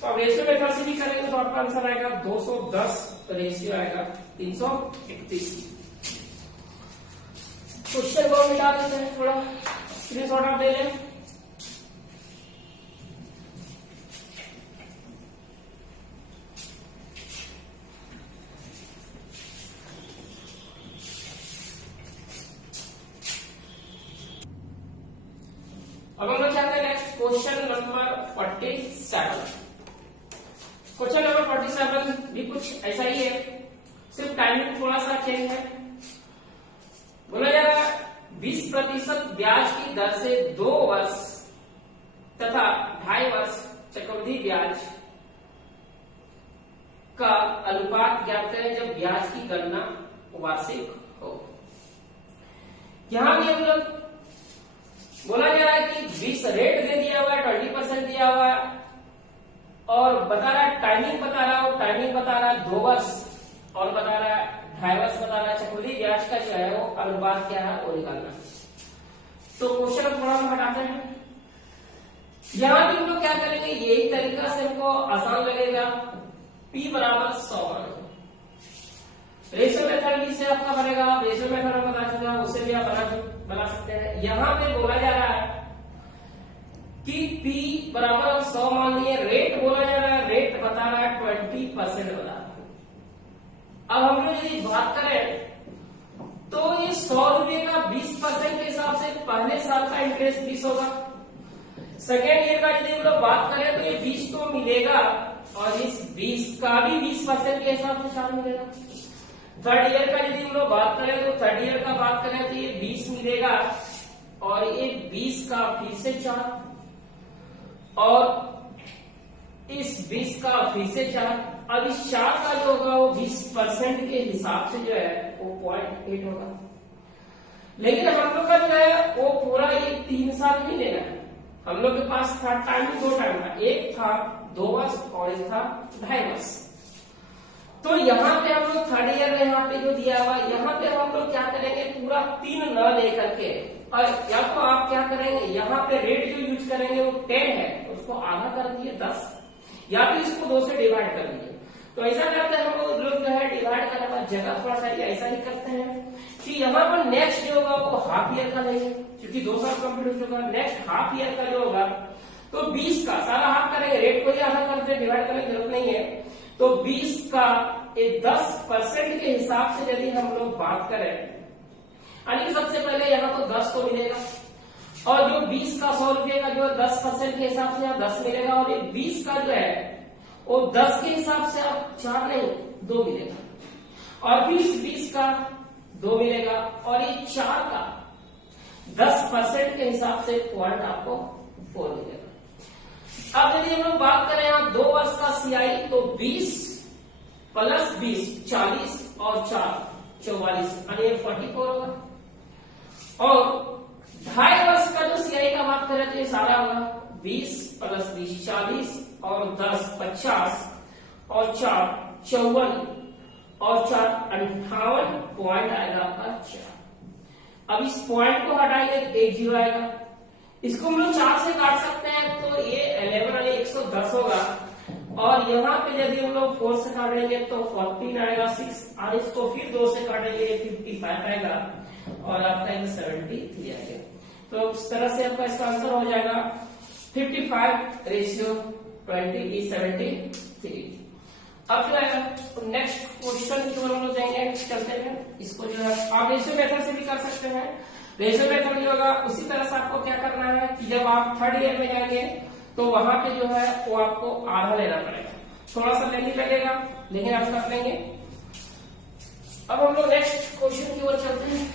तो आप रेशियो मेथड से भी करेंगे तो आपका आंसर आएगा 210 रेशियो आएगा 331। क्वेश्चन को मिटा देते हैं, थोड़ा स्क्रीनशॉट आप ले लें। अब हम लोग चाहते हैं next question number 47। Question number 47 भी कुछ ऐसा ही है, सिर्फ टाइमिंग थोड़ा सा चेंज है। बोला जा रहा है 20% ब्याज की दर से 2 वर्ष तथा 2.5 वर्ष चक्रवृद्धि ब्याज का अनुपात ज्ञात करें जब ब्याज की गणना वार्षिक हो। यहां भी हम लोग बोला जा रहा है कि 20 रेट दे दिया हुआ है, 20% दिया हुआ है, और बता रहा है टाइमिंग बता रहा है, टाइमिंग बता रहा है 2 वर्ष और बता रहा है 2.5 वर्ष बता रहा है। चक्रवृद्धि ब्याज का जो है वो अनुपात क्या है वो निकालना। तो क्वेश्चन थोड़ा हम हटाते हैं। यहां भी हम लोग क्या करेंगे, यही तरीका से हमको आसान लगेगा P बराबर 100 मान लो। रेशियो मेथड भी से आपका बनेगा, रेशियो मेथड हम बता चुका है, उससे भी आप बना सकते हैं। यहाँ पे बोला जा रहा है कि P बराबर 100 मान लिए, रेट बोला जा रहा है, रेट बता रहा है 20% बता रहा है। अब हम लोग यदि बात करें तो ये 100 रुपए का 20% के हिसाब से पहले साल का इंटरेस्ट 20 होगा। सेकेंड ईयर का यदि हम लोग बात करें तो ये 20 तो मिलेगा और इस 20 का भी 20% के हिसाब से 4 मिलेगा। थर्ड ईयर का यदि हम लोग बात करें तो थर्ड ईयर का बात करें तो ये 20 मिलेगा और ये 20 का फिर से 4 और इस 20 का फिर से 4। अब इस 4 का जो होगा वो 20% के हिसाब से जो है वो 0.8 होगा। लेकिन हम लोग का जो है वो पूरा ये 3 साल नहीं लेना है। हम लोग के पास था टाइम, 2 टाइम था, एक था 2 वर्ष और एक था 2.5 वर्ष। तो यहाँ पे हम लोग थर्ड ईयर में यहाँ पे जो दिया हुआ, यहाँ पे हम लोग क्या करेंगे, पूरा 3 न लेकर के, और या तो आप क्या करेंगे, यहाँ पे रेट जो यूज करेंगे वो 10 है, उसको आधा कर दिए 10, या फिर इसको 2 से डिवाइड कर दिए। तो ऐसा करते हैं हम लोग जो है डिवाइड करने का जगह थोड़ा सा ऐसा ही करते हैं कि यहाँ पर नेक्स्ट जो होगा वो हाफ ईयर का लेंगे, क्योंकि 2 साल कंप्लीट हो चुका है। नेक्स्ट हाफ ईयर का जो होगा तो 20 का सारा हाफ करेंगे, रेट को ही आधा करते हैं, डिवाइड करने की जरूरत नहीं है। तो 20 का 10% के हिसाब से यदि हम लोग बात करें, यानी सबसे पहले यहाँ तो 10 को मिलेगा और जो 20 का 100 रुपए का जो 10% के हिसाब से यहाँ 10 मिलेगा और ये 20 का जो है वो 10 के हिसाब से अब 4 नहीं 2 मिलेगा और फिर 20 का 2 मिलेगा और ये 4 का 10% के हिसाब से पॉइंट आपको 4 मिलेगा। अब यदि हम लोग बात करें यहाँ 2 वर्ष का सीआई तो 20 प्लस 20 40 और 4 44 यानी 44 होगा। और 2.5 वर्ष का जो सीआई का बात करें तो ये सारा होगा 20 प्लस 20 40 और 10 50 और 4 54 और 4 58 पॉइंट आएगा आपका 4। अब इस पॉइंट को हटाएंगे 1 0 आएगा, इसको हम लोग 4 से काट सकते हैं तो ये 11 यानी 110 होगा और यहाँ पे यदि हम लोग 4 से काटेंगे तो 14 आएगा 6 और इसको फिर 2 से काटेंगे 55 आएगा और आपका 73 आएगा। तो इस तरह से आपका इसका आंसर हो जाएगा 55:20 अब जो है तो नेक्स्ट क्वेश्चन की ओर हम लोग जाएंगे, चलते हैं। इसको जो है आप रेशियो मेथड से भी कर सकते हैं। रेशियो मेथड जो होगा उसी तरह से आपको क्या करना है कि जब आप थर्ड ईयर में जाएंगे तो वहां पे जो है वो आपको आधा लेना पड़ेगा, थोड़ा सा लेने लगेगा लेकिन आप कर लेंगे। अब हम लोग नेक्स्ट क्वेश्चन की ओर चलते हैं।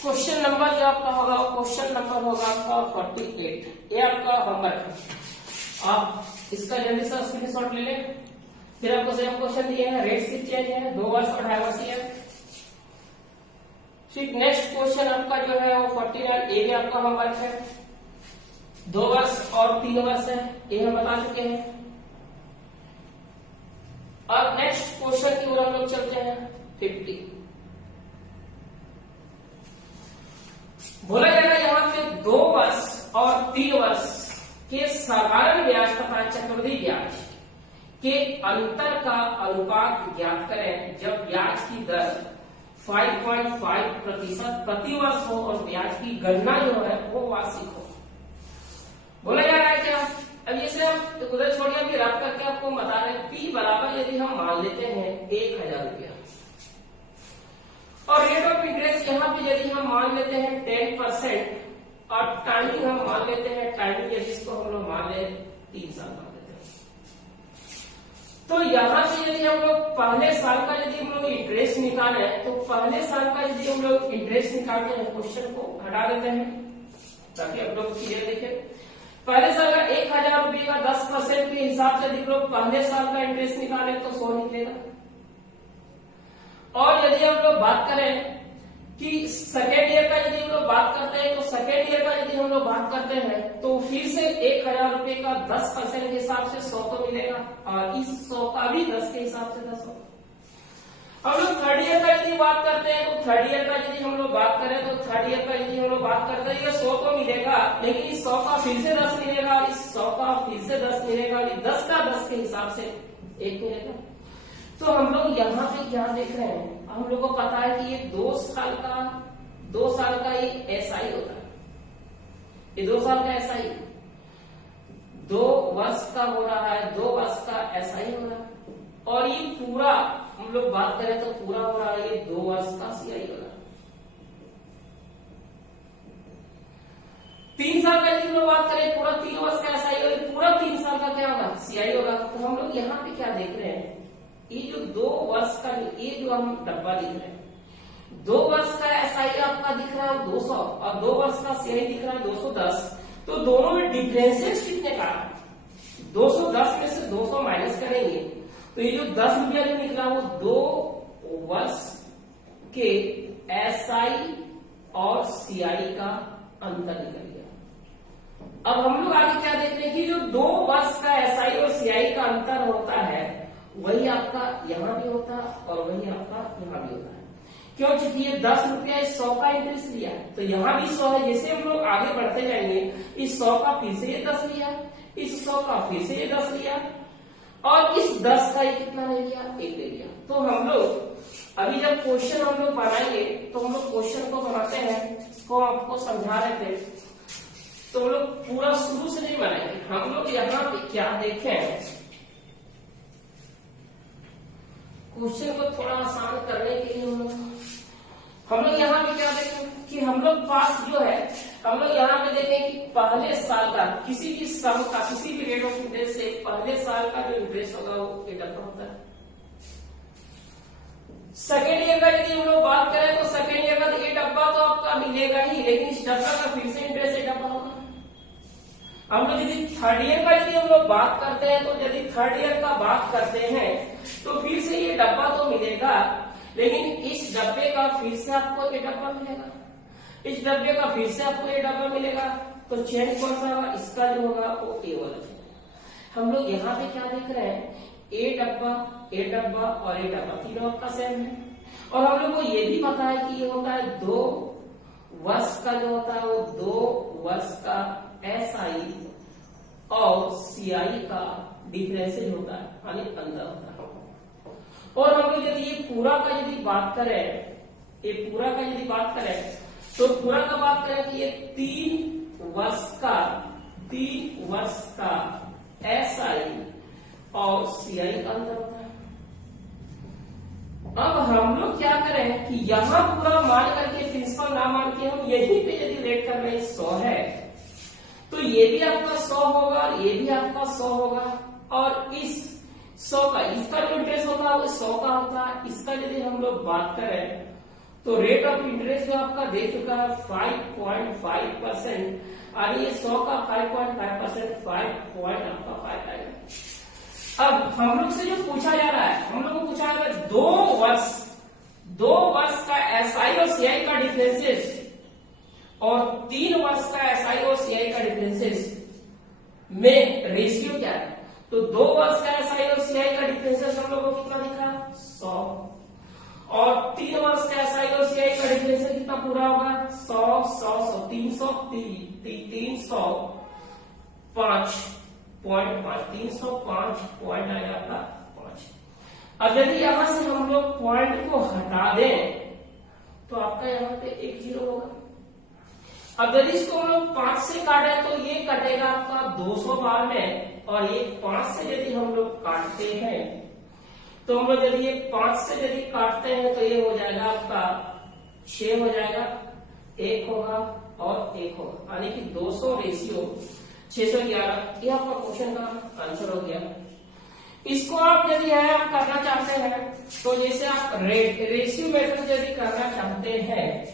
क्वेश्चन नंबर जो आपका होगा क्वेश्चन नंबर होगा आपका 48। ये आपका होमवर्क है, आप इसका जल्दी से स्क्रीनशॉट ले लें। फिर आपको सेम क्वेश्चन दिए हैं, रेट सिर्फ चेंज है, 2 वर्ष और 2.5 वर्ष है। फिर नेक्स्ट क्वेश्चन आपका जो है वो 49, ये भी आपका होमवर्क है, 2 वर्ष और 3 वर्ष है, ये हम बता चुके हैं। अब नेक्स्ट क्वेश्चन की ओर हम लोग चलते हैं 50। बोला जाएगा यहाँ पे 2 वर्ष और 3 वर्ष के साधारण ब्याज तथा चक्रवृद्धि ब्याज के अंतर का अनुपात ज्ञात करें जब ब्याज की दर 5.5% प्रति वर्ष हो और ब्याज की गणना जो है वो वार्षिक हो। बोला जा रहा है क्या, अब ये से हम उधर छोड़िए, फिर रख करके आपको बता रहे हैं P बराबर यदि हम मान लेते हैं 1000 रुपया और रेट ऑफ इंटरेस्ट यहाँ पे यदि हम मान लेते हैं 10% और टाइमिंग हम मान लेते हैं, टाइमिंग यदि इसको हम लोग मान ले 3 साल मान लेते हैं। तो यहाँ से यदि हम लोग पहले साल का यदि हम लोग इंटरेस्ट निकाले तो पहले साल का यदि हम लोग इंटरेस्ट निकालते हैं, क्वेश्चन को हटा देते हैं ताकि आप लोग क्लियर देखें। पहले साल का 1000 रुपये का 10% के हिसाब से यदि लोग पहले साल का इंटरेस्ट निकाले तो 100 निकलेगा। और यदि हम लोग बात करें कि सेकेंड ईयर का यदि हम लोग बात करते हैं तो सेकेंड ईयर का यदि हम लोग बात करते हैं तो फिर से 1000 रुपये का 10% के हिसाब से 100 तो मिलेगा और इस 100 का भी 10 के हिसाब से 10 होगा। हम लोग थर्ड ईयर का यदि बात करते हैं तो थर्ड ईयर का यदि हम लोग बात करें तो थर्ड ईयर का यदि हम लोग बात करते हैं, ये 100 तो मिलेगा, लेकिन इस 100 का फिर से 10 मिलेगा, इस 100 का फिर से 10 मिलेगा, 10 का 10 के हिसाब से 1 मिलेगा। तो हम लोग यहाँ पे क्या देख रहे हैं, हम लोग को पता है कि ये 2 साल का ये एसआई होता है, ये 2 साल का एसआई, 2 वर्ष का हो रहा है, 2 वर्ष का एसआई हो रहा है, और ये पूरा हम लोग बात करें तो पूरा हो रहा है, ये 2 वर्ष का सीआई हो रहा है। 3 साल का यदि हम लोग बात करें, पूरा 3 वर्ष का एसआई और पूरा 3 साल का क्या होगा, सीआई होगा। तो हम लोग यहाँ पे क्या देख रहे हैं, ये जो 2 वर्ष का, ये जो हम डब्बा दिख रहे हैं, 2 वर्ष का एसआई आपका दिख रहा है 200 और 2 वर्ष का सीआई दिख रहा है 210। तो दोनों में डिफरेंसेस कितने का, 210 में से 200 माइनस करेंगे तो ये जो 10 रुपया जो निकला वो 2 वर्ष के एसआई और सीआई का अंतर निकल गया। अब हम लोग आगे क्या देख रहे हैं कि जो 2 वर्ष का एसआई और सीआई का अंतर होता है वही आपका यहाँ भी होता है और वही आपका यहाँ भी होता है। क्यों? क्योंकि ये 10 रुपया इस 100 का इंटरेस्ट लिया है, तो यहाँ भी 100 है। जैसे हम लोग आगे बढ़ते जाएंगे, इस 100 का फिर से ये 10 लिया, इस 100 का फिर से ये 10 लिया, और इस 10 का ये कितना ले लिया, 1 ले लिया। तो हम लोग अभी जब क्वेश्चन हम लोग बनाएंगे तो हम लोग क्वेश्चन को बनाते हैं, इसको आपको समझा रहे थे, तो हम लोग पूरा शुरू से नहीं बनाएंगे। हम लोग यहाँ पे क्या देखें, क्वेश्चन को थोड़ा आसान करने के लिए हम लोग यहाँ पे क्या देखें कि हम लोग पास जो है, हम लोग यहाँ पे देखें कि पहले साल का किसी भी सम का, किसी भी रेट ऑफ इंटरेस्ट से पहले साल का जो इंटरेस्ट होगा वो ये डब्बा होता है। सेकेंड ईयर का यदि हम लोग बात करें तो सेकेंड ईयर का ये डब्बा तो आपका मिलेगा ही, लेकिन इस डब्बा का फिर से इंटरेस्ट ये डब्बा होगा। हम लोग यदि थर्ड ईयर का यदि हम लोग बात करते हैं, तो यदि थर्ड ईयर का बात करते हैं तो फिर से ये डब्बा तो मिलेगा, लेकिन इस डब्बे का फिर से आपको ये डब्बा मिलेगा, इस डब्बे का फिर से आपको ये डब्बा मिलेगा। तो चेंज कौन सा होगा, इसका जो होगा वो ए वाला। हम लोग यहाँ पे क्या देख रहे हैं, ए डब्बा और ए डब्बा तीनों आपका सेम है, और हम लोग को ये भी पता है कि ये होता है 2 वर्ष का जो होता है वो 2 वर्ष का एसआई और सीआई का डिफरेंसेज होता है, यानी अंतर होता है। और हम लोग यदि ये पूरा का यदि बात करें, ये पूरा का यदि बात करें तो पूरा का बात करें कि ये 3 वर्ष का एसआई और सीआई का अंतर होता है। अब हम लोग क्या करें कि यहाँ पूरा मान करके, प्रिंसिपल ना मान के हम यहीं पे यदि रेट कर रहे हैं 100 है, तो ये भी आपका 100 होगा, ये भी आपका 100 होगा, और इस 100 का, इसका जो इंटरेस्ट होता है वो 100 का होता है। इसका यदि हम लोग बात करें तो रेट ऑफ इंटरेस्ट जो आपका दे चुका है 5.5%, और ये 100 का 5.5%, 5.5 आएगा। अब हम लोग से जो पूछा जा रहा है, हम लोग को पूछा जा रहा है 2 वर्ष का एसआई और सीआई का डिफरेंसेस और 3 वर्ष का एसआई और सीआई का डिफरेंसेस में रेशियो क्या है। तो 2 वर्ष का एसआई और सीआई का डिफरेंसेस हम लोग को कितना दिख रहा है, 100, और 3 वर्ष का एसआई और सीआई का डिफरेंसेस कितना पूरा होगा, 100, 305 पॉइंट आएगा आपका 5। अब यदि यहां से हम लोग पॉइंट को हटा दें तो आपका यहाँ पे 1 0 होगा। अब यदि इसको हम लोग 5 से काटे तो ये कटेगा आपका 200 बार में, और ये 5 से यदि हम लोग काटते हैं तो हम लोग यदि ये 5 से यदि काटते हैं तो ये हो जाएगा आपका 6 हो जाएगा, 1 होगा और 1 होगा, यानी कि 200 रेशियो 611। ये आपका क्वेश्चन का आंसर हो गया। इसको आप यदि है आप करना चाहते हैं तो जैसे आप रेशियो मेथड यदि करना चाहते हैं,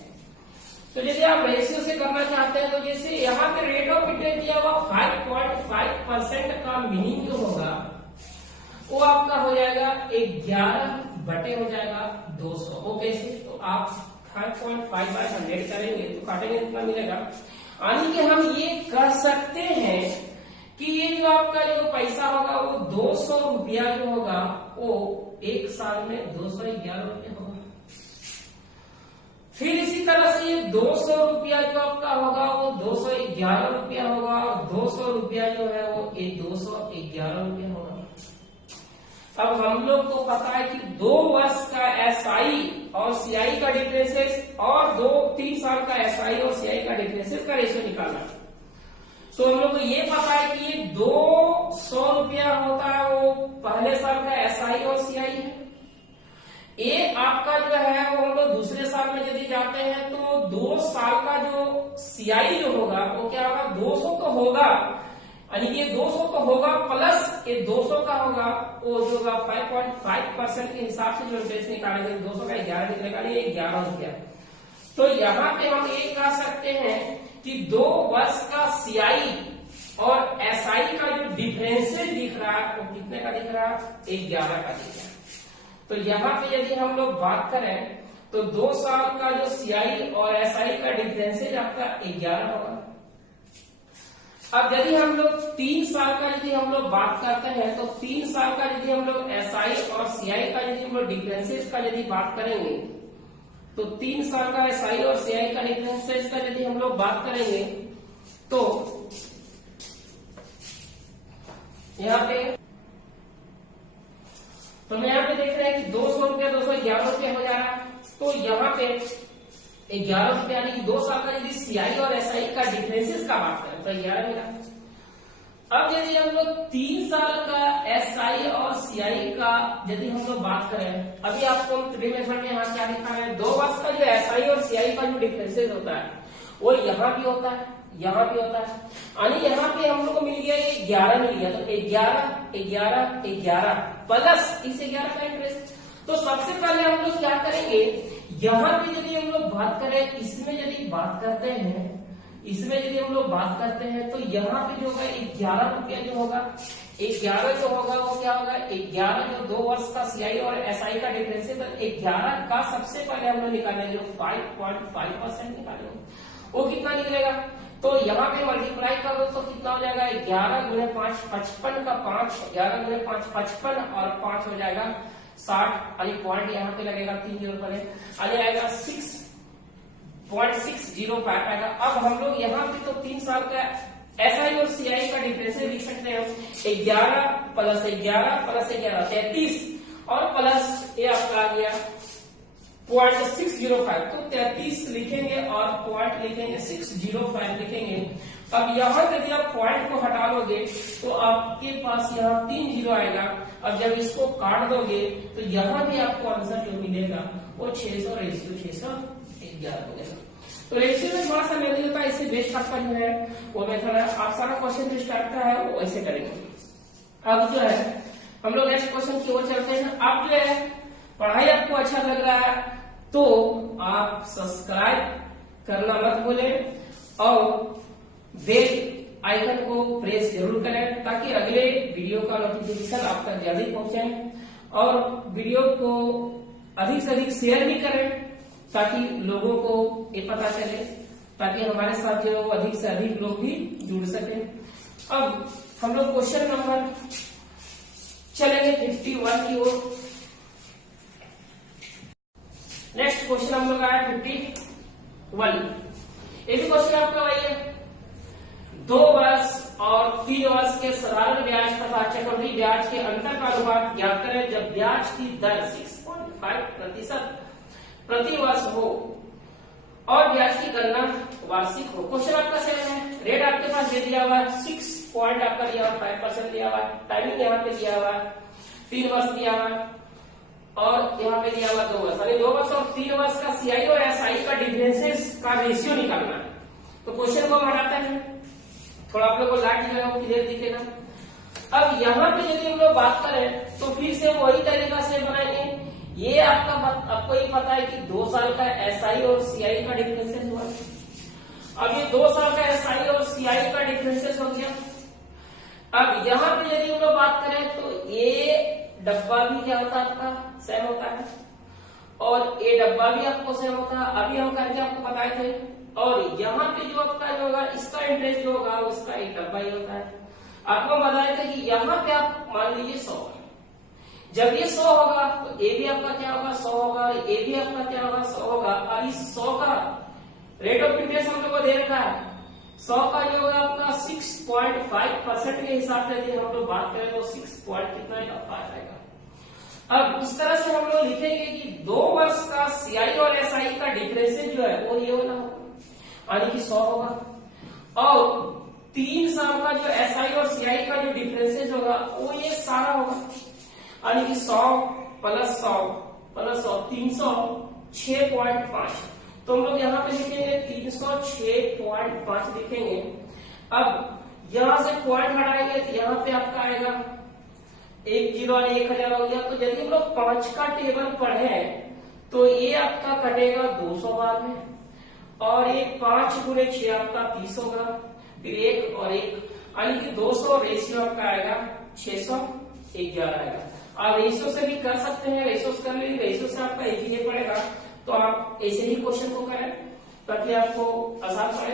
तो यदि आप रेशियो से करना चाहते हैं तो जैसे यहाँ पे रेट ऑफ इंटरेस्ट दिया हुआ 5.5% का मीनिंग जो होगा वो आपका हो जाएगा 11 बटे हो जाएगा 200। वो कैसे, तो आप 5.5/100 करेंगे तो काटेंगे कितना मिलेगा, यानी कि हम ये कर सकते हैं कि ये जो आपका जो पैसा होगा वो 200 रुपया जो होगा वो एक साल में 211 रुपया होगा। फिर इसी तरह से ये 200 रुपया जो आपका होगा वो 211 रुपया होगा, और 200 रुपया जो है वो ये 211 रुपया होगा। अब हम लोग को पता है कि 2 वर्ष का एसआई और सीआई का डिफरेंसेस और 2-3 साल का एसआई और सीआई का डिफरेंसेस का रेशियो निकालना है। तो हम लोग को ये पता है कि ये 200 रुपया होता है वो पहले साल का एसआई और सीआई है। ये आपका जो है वो हम लोग दूसरे साल में यदि जाते हैं तो 2 साल का जो सीआई जो होगा वो क्या होगा, 200 तो होगा, यानी ये 200 तो होगा प्लस ये 200 का होगा वो जो होगा 5.5% के हिसाब से जो इंटरेस्ट निकालेंगे, 200 का 11 निकलेगा, ये 11 रुपया। तो यहाँ पे हम ये कह सकते हैं कि 2 वर्ष का सीआई और एसआई का जो डिफरेंसेस दिख रहा है वो कितने का दिख रहा है, 11 का दिख रहा है। तो यहाँ पे यदि हम लोग बात करें तो 2 साल का जो सीआई और एसआई का डिफरेंसेज आपका 11 होगा। अब यदि हम लोग 3 साल का यदि हम लोग बात करते हैं तो 3 साल का यदि हम लोग एसआई और सीआई का यदि हम लोग डिफरेंसेज का यदि बात करेंगे तो 3 साल का एसआई और सीआई का डिफरेंसेज का यदि हम लोग बात करेंगे तो यहाँ पे तो हम यहाँ पे देख रहे हैं कि 200 रुपया 211 रुपया हो जा रहा है। तो यहाँ पे 11 रुपया यानी कि 2 साल का यदि सीआई और एसआई का डिफरेंसेस का बात करें तो 11 मिला। अब यदि हम लोग 3 साल का एसआई और सीआई का यदि हम लोग बात करें, अभी आपको हम 3 मेथड में यहाँ क्या लिखा है, 2 वर्ष का जो एसआई और सीआई का जो डिफरेंसेस होता है वो यहाँ भी होता है, यहाँ भी होता है, यानी यहाँ पे हम लोग को मिल गया ये 11 मिल गया। तो 11 प्लस इस 11 का इंटरेस्ट। तो सबसे पहले हम लोग क्या करेंगे, यहाँ पे यदि हम लोग बात करें, इसमें यदि बात करते हैं, इसमें यदि हम लोग बात करते हैं तो यहाँ पे जो होगा 11 रुपया जो होगा, 11 जो होगा वो क्या होगा, 11 जो 2 वर्ष का सीआई और एसआई का डिफरेंस है, तो 11 का सबसे पहले हम लोग निकालेंगे जो 5.5% निकालेंगे, वो कितना निकलेगा। तो यहाँ पे मल्टीप्लाई करो तो कितना हो जाएगा, 11 गुणे 5 55 का 5, 11 गुणे 5 55 और 5 हो जाएगा 60, यानी पॉइंट यहाँ पे लगेगा 3 0 पर आ जाएगा 6.605 आएगा। अब हम लोग यहाँ पे तो 3 साल का एसआई और सीआई का डिफरेंस लिख सकते हैं, 11 प्लस 11 प्लस 11 33 और प्लस ये आपका आ गया 0.605, तो 33 लिखेंगे और पॉइंट लिखेंगे 605 लिखेंगे। अब यहाँ यदि आप पॉइंट को हटा लोगे तो आपके पास यहाँ 3 0 आएगा। अब जब इसको काट दोगे तो यहाँ भी आपको आंसर जो मिलेगा वो 600 रेशियो 611 हो जाएगा। तो रेशियो में थोड़ा सा मेहनत होता है, इससे बेस्ट आपका जो है वो मेथड है। आप सारा क्वेश्चन जो स्टार्ट का है वो ऐसे करेंगे। अब जो है हम लोग नेक्स्ट क्वेश्चन की ओर चलते हैं। अब जो है पढ़ाई आपको अच्छा लग रहा है तो आप सब्सक्राइब करना मत भूलें और बेल आइकन को प्रेस जरूर करें ताकि अगले वीडियो का नोटिफिकेशन आप तक जल्दी पहुंचे, और वीडियो को अधिक से अधिक शेयर भी करें ताकि लोगों को ये पता चले, ताकि हमारे साथ जो अधिक से अधिक लोग भी जुड़ सके। अब हम लोग क्वेश्चन नंबर चलेंगे 51 की ओर। नेक्स्ट क्वेश्चन हम लोग आया 51। ये भी क्वेश्चन आपका वही है, 2 वर्ष और 3 वर्ष के साधारण ब्याज तथा चक्रवृद्धि ब्याज के अंतर का अनुपात ज्ञात करें जब ब्याज की दर 6.5% प्रति वर्ष हो और ब्याज की गणना वार्षिक हो। क्वेश्चन आपका सेम है, रेट आपके पास दे दिया हुआ है, 6 पॉइंट आपका दिया हुआ 5% दिया हुआ है, टाइमिंग यहाँ पे दिया हुआ है, 3 वर्ष दिया हुआ है और यहाँ पे दिया हुआ 2 वर्ष, यानी 2 वर्ष और 3 वर्ष का सीआई और एसआई का डिफरेंसेस का रेशियो निकालना है। तो क्वेश्चन को हम हटाते हैं, थोड़ा आप लोग को लाइट जो है वो क्लियर दिखेगा। अब यहाँ पे यदि हम लोग बात करें तो फिर से वही तरीका से बनाएंगे। ये आपको ये पता है कि 2 साल का एसआई और सीआई का डिफरेंसेस हुआ। अब ये 2 साल का एसआई और सीआई का डिफरेंसेस हो गया। अब यहाँ पे यदि हम लोग बात करें तो ये डब्बा भी क्या होता है आपका सेम होता है और ये डब्बा भी आपको सेम होता है, अभी हम करके आपको बताए थे। और यहाँ पे जो आपका जो होगा इसका इंटरेस्ट जो होगा उसका एक डब्बा ही होता है। आपको बताया था कि यहाँ पे आप मान लीजिए 100, जब ये 100 होगा तो ए भी आपका क्या होगा 100 होगा, ए भी आपका क्या होगा 100 होगा। और इस 100 का रेट ऑफ इंटरेस्ट हम लोग को दे रखा है 100 का ये होगा आपका 6.5% के हिसाब से यदि हम लोग बात करें तो 6 पॉइंट कितना आएगा। अब इस तरह से हम लोग लिखेंगे कि 2 वर्ष का सीआई और एसआई का डिफरेंस जो है वो ये वाला होगा यानी कि 100 होगा, और 3 साल का जो एसआई और सीआई का जो डिफरेंसेज होगा वो ये सारा होगा यानी कि 100 प्लस 100 प्लस 100 306.5। तो हम लोग यहाँ पे लिखेंगे 306.5 लिखेंगे। अब यहां से पॉइंट हटाएंगे तो यहाँ पे आपका आएगा 10 और 1000 हो गया। तो यदि हम लोग 5 का टेबल पढ़े तो ये आपका कटेगा 200 बाद में, और ये 5 गुणे 6 आपका 30 होगा, फिर 1 और 1 यानी कि 200 रेशियो आपका आएगा 611 आएगा। आप रेशियो से भी कर सकते हैं, रेशियो कर लेंगे, रेशियो से आपका एक ही पड़ेगा। तो आप ऐसे ही क्वेश्चन को करें ताकि आपको आसान पड़े।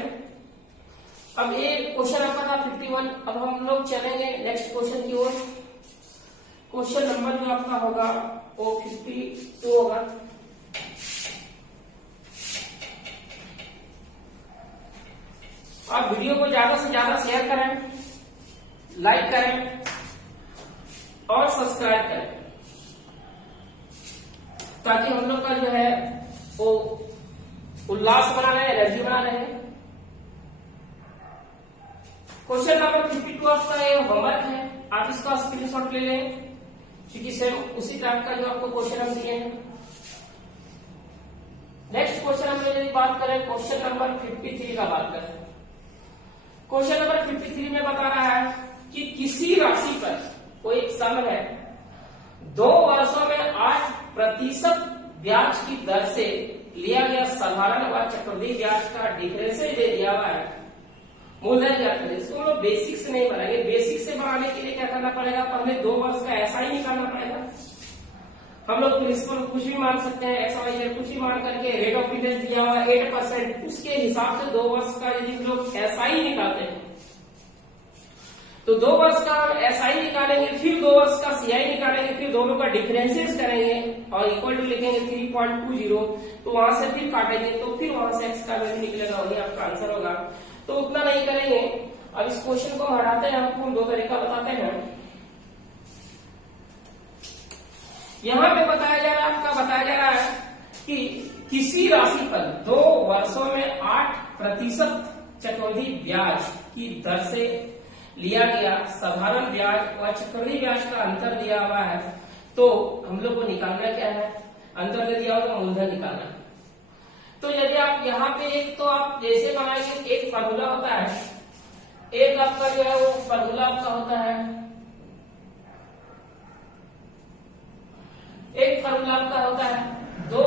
अब ये क्वेश्चन आपका था 51। अब हम लोग चलेंगे नेक्स्ट क्वेश्चन की ओर। क्वेश्चन नंबर जो आपका होगा वो 52 होगा। आप वीडियो को ज्यादा से ज्यादा शेयर करें, लाइक करें और सब्सक्राइब करें ताकि हम लोग का जो है वो उल्लास बना रहे, एनर्जी बना रहे। क्वेश्चन नंबर 52 आपका ये होमवर्क है, आप इसका स्क्रीनशॉट ले लें क्योंकि सेम उसी टाइप का जो आपको क्वेश्चन हम दिए हैं। नेक्स्ट क्वेश्चन हम यदि बात करें क्वेश्चन नंबर 53 का बात करें। क्वेश्चन नंबर 53 में बता रहा है कि किसी राशि पर कोई एक सम है 2 वर्षों में 8% ब्याज की दर से लिया गया साधारण व चक्रवृद्धि ब्याज का डिफरेंस दे दिया हुआ है, मूलधन ज्ञात करें। इसको हम लोग बेसिक से नहीं बनाएंगे, बेसिक से बनाने के लिए क्या करना पड़ेगा, पहले 2 वर्ष का ऐसा ही निकालना पड़ेगा। हम लोग प्रिंसिपल कुछ भी मान सकते हैं, एक्स वाई जेड कुछ भी मान करके रेट ऑफ इंटरेस्ट दिया हुआ 8%, उसके हिसाब से 2 वर्ष का यदि हम लोग ऐसा ही निकालते हैं तो 2 वर्ष का एसआई निकालेंगे, फिर 2 वर्ष का सीआई निकालेंगे, फिर दोनों का डिफरेंसेस करेंगे और इक्वल टू लिखेंगे 3.20, तो वहां से फिर काटेंगे तो फिर वहां से एक्स का वैल्यू निकलेगा, वही आपका आंसर होगा। तो उतना नहीं करेंगे। अब इस क्वेश्चन को हटाते हैं, आपको हम 2 तरीका बताते हैं। यहाँ पे बताया जा रहा है कि किसी राशि पर 2 वर्षों में 8% चक्रवृद्धि ब्याज की दर से लिया गया साधारण ब्याज और चक्रवृद्धि ब्याज का अंतर दिया हुआ है, तो हम लोग को निकालना क्या है, अंतर दे दिया होगा मूलधन निकालना। तो यदि आप यहाँ पे एक तो आप जैसे बनाएंगे, एक फार्मूला होता है, एक आपका जो है वो फार्मूला आपका होता है, एक फार्मूला आपका होता है 2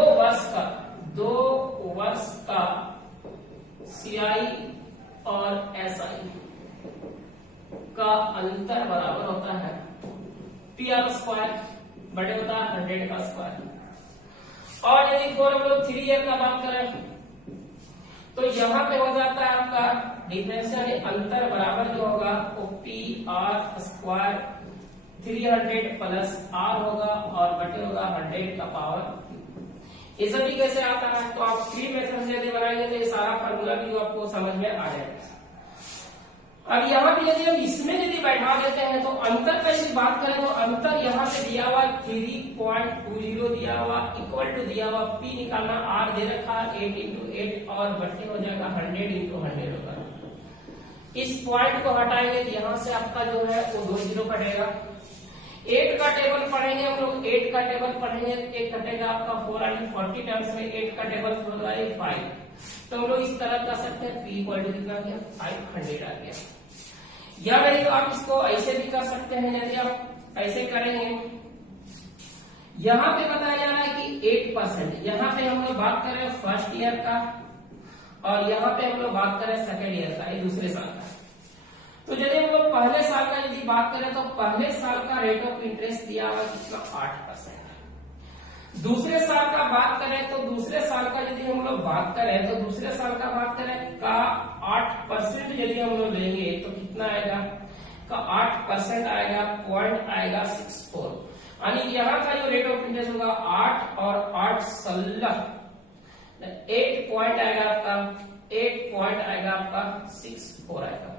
वर्ष का सीआई और एसआई का अंतर बराबर होता है PR² बड़े होता है 100 का स्क्वायर। और यदि 4 हम लोग 3 ईयर का बात करें तो यहाँ पे हो जाता है आपका डिफरेंस यानी अंतर बराबर जो होगा वो PR² 300 प्लस R होगा और बटे होगा 100 का पावर। ये सभी कैसे आता है, तो आप 3 मेथड से यदि बनाएंगे तो ये सारा फार्मूला भी आपको समझ में आ जाएगा। अब यहाँ पे यदि हम इसमें यदि बैठा देते हैं तो अंतर का यदि बात करें तो अंतर यहाँ पे दिया हुआ 3.20 दिया हुआ इक्वल टू दिया हुआ P निकालना R दे रखा 8 into 8 और बटे हो जाएगा 100 into 100 होगा। इस पॉइंट को हटाएंगे तो यहाँ से आपका जो है वो 2 0 कटेगा। 8 का टेबल पढ़ेंगे हम लोग, 8 का टेबल पढ़ेंगे, 1 कटेगा आपका 4 and 40 टर्म्स में 8 का टेबल होगा 5। तो हम लोग इस तरह कर सकते हैं P इक्वल टू कितना गया 500 आ गया। या नहीं तो आप इसको ऐसे भी कर सकते हैं, यदि आप ऐसे करेंगे। यहाँ पे बताया जा रहा है कि 8%, यहाँ पे हम लोग बात करें फर्स्ट ईयर का और यहाँ पे हम लोग बात करें सेकेंड ईयर का, ये दूसरे साल का। तो यदि हम लोग पहले साल का यदि बात करें तो पहले साल का रेट ऑफ इंटरेस्ट दिया हुआ कितना 8%। दूसरे साल का बात करें तो दूसरे साल का यदि हम लोग बात करें तो दूसरे साल का बात करें का 8% यदि हम लोग लेंगे तो कितना आएगा का 8% आएगा, पॉइंट आएगा 64। यानी यहाँ का जो रेट ऑफ इंटरेस्ट होगा 8 और 8 16, 8 पॉइंट आएगा आपका, 8 पॉइंट आएगा आपका 64 आएगा,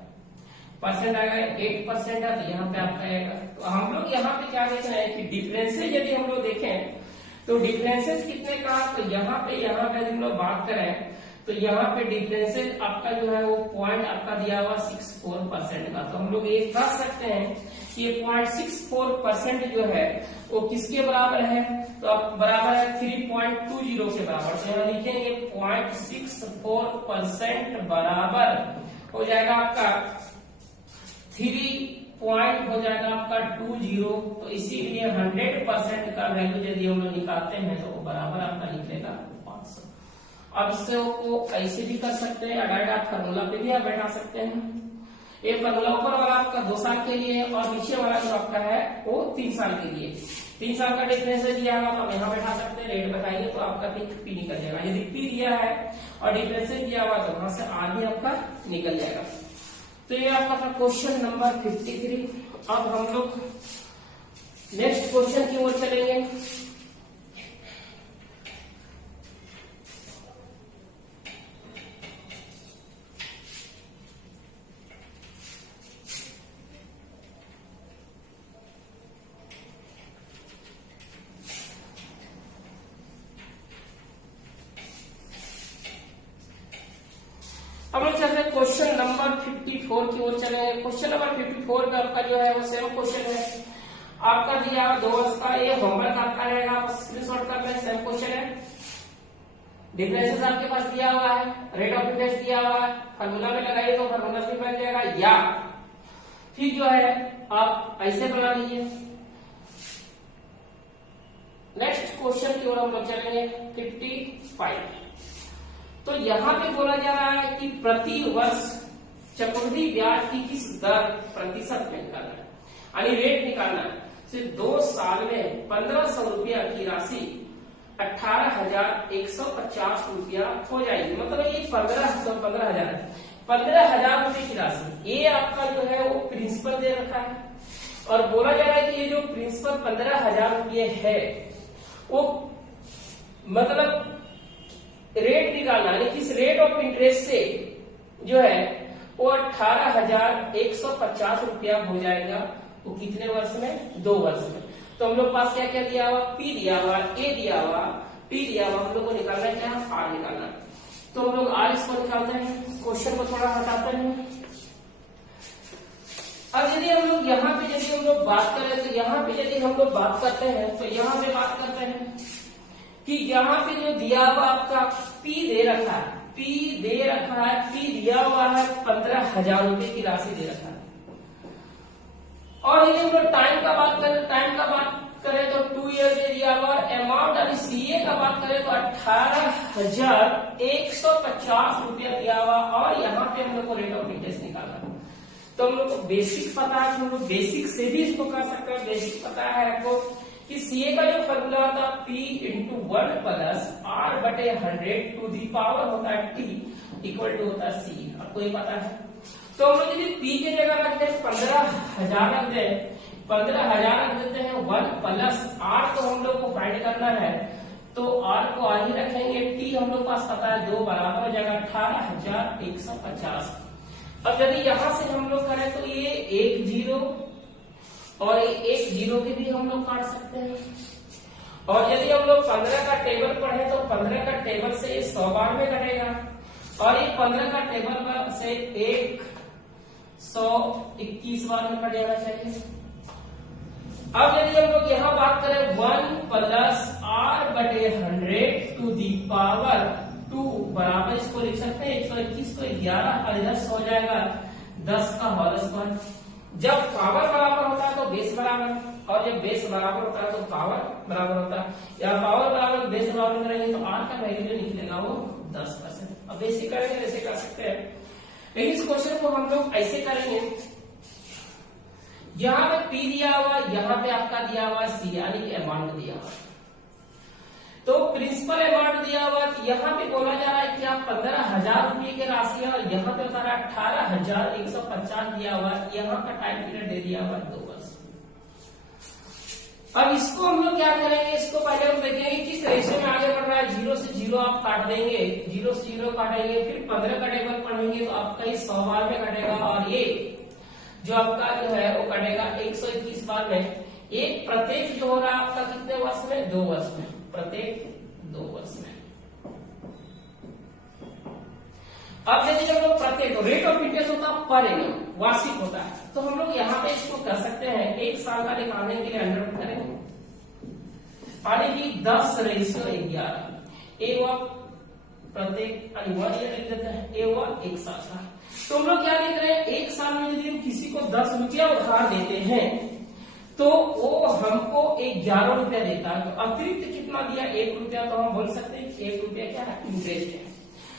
परसेंट आएगा 8% है, तो यहाँ पे आपका आएगा। तो हम लोग यहाँ पे क्या देख रहे हैं कि डिफरेंसेस यदि हम लोग देखें तो डिफरेंसेस कितने का, तो यहाँ पे यदि हम लोग बात करें तो यहाँ पे डिफरेंसेस आपका जो है वो पॉइंट आपका दिया हुआ 64% का। तो हम लोग ये कह सकते हैं कि ये 0.64% जो है वो किसके बराबर है, तो आप बराबर है 3.20 के बराबर। तो यहाँ लिखेंगे 0.64% बराबर हो जाएगा आपका 3 पॉइंट हो जाएगा आपका 20। तो इसीलिए 100% का वैल्यू यदि हम लोग निकालते हैं तो वो बराबर आपका निकलेगा 500। अब इससे को ऐसे भी कर सकते हैं, डायरेक्ट फार्मूला पे भी आप बैठा सकते हैं। ये फार्मूला ऊपर वाला आपका 2 साल के लिए और नीचे वाला जो आपका है वो 3 साल के लिए। 3 साल का डिफरेंस दिया होगा तो आप यहाँ बैठा सकते हैं, रेट बताइए तो आपका पी निकल जाएगा। यदि पी दिया है और डिफरेंस दिया हुआ तो वहां से आगे आपका निकल जाएगा। तो ये आपका था क्वेश्चन नंबर 53। अब हम लोग नेक्स्ट क्वेश्चन की ओर चलेंगे। अब लोग चलते हैं क्वेश्चन नंबर 54 की ओर चलेंगे। क्वेश्चन नंबर 54 में आपका जो है वो सेम क्वेश्चन है, आपका दिया 2 वर्ष का, ये होमवर्क आपका रहेगा, आप स्क्रीनशॉट कर लें। सेम क्वेश्चन है, डिफरेंसेस आपके पास दिया हुआ है, रेट ऑफ इंटरेस्ट दिया हुआ है, फार्मूला में लगाइए तो फार्मूला से बन जाएगा, या फिर जो है आप ऐसे बना लीजिए। नेक्स्ट क्वेश्चन की ओर हम लोग चलेंगे 55। तो यहाँ पे बोला जा रहा है कि प्रति वर्ष चक्रवृद्धि ब्याज की किस दर प्रतिशत में निकालना है, यानी रेट निकालना है। सिर्फ 2 साल में 1500 रुपया की राशि 18,150 रुपया हो जाएगी। मतलब ये 15,000 रुपए की राशि, ये आपका जो है वो प्रिंसिपल दे रखा है और बोला जा रहा है कि ये जो प्रिंसिपल 15,000 रुपये है वो मतलब रेट निकालना, यानी किस रेट ऑफ इंटरेस्ट से जो है वो 18,150 रुपया हो जाएगा। वो कितने वर्ष में? 2 वर्ष में। तो हम लोग पास क्या क्या दिया हुआ, पी दिया हुआ, ए दिया हुआ, पी दिया हुआ, हम लोग को निकालना है क्या, आर निकालना। तो हम लोग आर इसको निकालते हैं, क्वेश्चन को थोड़ा हटाते हैं। अब यदि हम लोग यहाँ पे यदि हम लोग बात करें तो यहाँ पे यदि हम लोग बात करते हैं तो यहाँ पे बात करते हैं कि यहाँ पे जो दिया हुआ आपका पी दे रखा है, पी दे रखा है, पी दिया हुआ है 15,000 रुपए की राशि दे रखा है। और यदि हम लोग टाइम का बात करें तो 2 ईयर दे दिया हुआ, अमाउंट यानी सीए का बात करें तो 18,150 रुपया दिया हुआ, और यहाँ पे हम लोग को रेट ऑफ इंटरेस्ट निकालना है। तो हम लोग को बेसिक पता है, हम लोग बेसिक से भी इसको कर सकते हैं। बेसिक पता है आपको कि सीए का जो फॉर्मूला होता है P इंटू 1 प्लस R बटे 100 टू दी पावर होता है T इक्वल टू होता है C, आपको ये पता है। तो हम लोग यदि P की जगह रखते हैं 15,000 रख देते हैं, 15,000 रख देते हैं 1 प्लस R तो हम लोग को फाइंड करना है, तो R को R ही रखेंगे, T हम लोग पास पता है 2 बराबर हो जाएगा 18,150। अब यदि यहां से हम लोग करें तो ये 1 0 और 1 0 के भी हम लोग काट सकते हैं। और यदि हम लोग 15 का टेबल पढ़े तो 15 का टेबल से ये 100 बार में कटेगा, और ये 15 का टेबल से 121 बार में कट जाना चाहिए। अब यदि हम लोग यहाँ बात करें 1 प्लस R बटे 100 टू दी पावर 2 बराबर इसको लिख सकते हैं 121 को 11 और इधर 100 हो जाएगा 10 का होल स्क्वायर। जब पावर बराबर होता है तो बेस बराबर, और जब बेस बराबर होता है तो पावर बराबर होता है। या पावर बराबर बेस बराबर करेंगे तो R का वैल्यू जो निकलेगा वो 10%। अब बेसिक करेंगे ऐसे कर सकते हैं, लेकिन इस क्वेश्चन को हम लोग ऐसे करेंगे, यहाँ पे P दिया हुआ, यहाँ पे आपका दिया हुआ C यानी कि अमाउंट दिया हुआ। तो प्रिंसिपल अमाउंट दिया हुआ, यहाँ पे बोला जा रहा है कि आप 15,000 रुपये की राशि है, और यहाँ पे बता रहा है 18,150 दिया हुआ, यहाँ का टाइम पीरियड दे दिया हुआ 2 वर्ष। अब इसको हम लोग क्या करेंगे, इसको पहले हम देखेंगे किस रेशियो में आगे बढ़ रहा है। 0 से 0 आप काट देंगे, 0 से 0 काटेंगे, फिर 15 का टेबल पढ़ेंगे तो आपका ये 100 बार में कटेगा, और ये जो आपका जो है वो कटेगा 121 बार में। एक प्रत्येक जो हो रहा है आपका कितने वर्ष में, 2 वर्ष में, प्रत्येक 2 वर्ष में। अब यदि हम लोग प्रत्येक रेट ऑफ इंटरेस्ट होता है पर एनम, वार्षिक होता है, तो हम लोग यहाँ पे इसको कर सकते हैं 1 साल का निकालने के लिए 100 करेंगे, यानी कि 10:11। ए हुआ प्रत्येक अनिवार्य लिख देते हैं, ए हुआ 1 साल का। तो हम लोग क्या लिख रहे हैं, 1 साल में यदि हम किसी को 10 रुपया उधार देते हैं तो वो हमको 11 रुपया देता है, तो अतिरिक्त कितना दिया, 1 रुपया। तो हम बोल सकते हैं 1 रुपया क्या है, इंटरेस्ट है।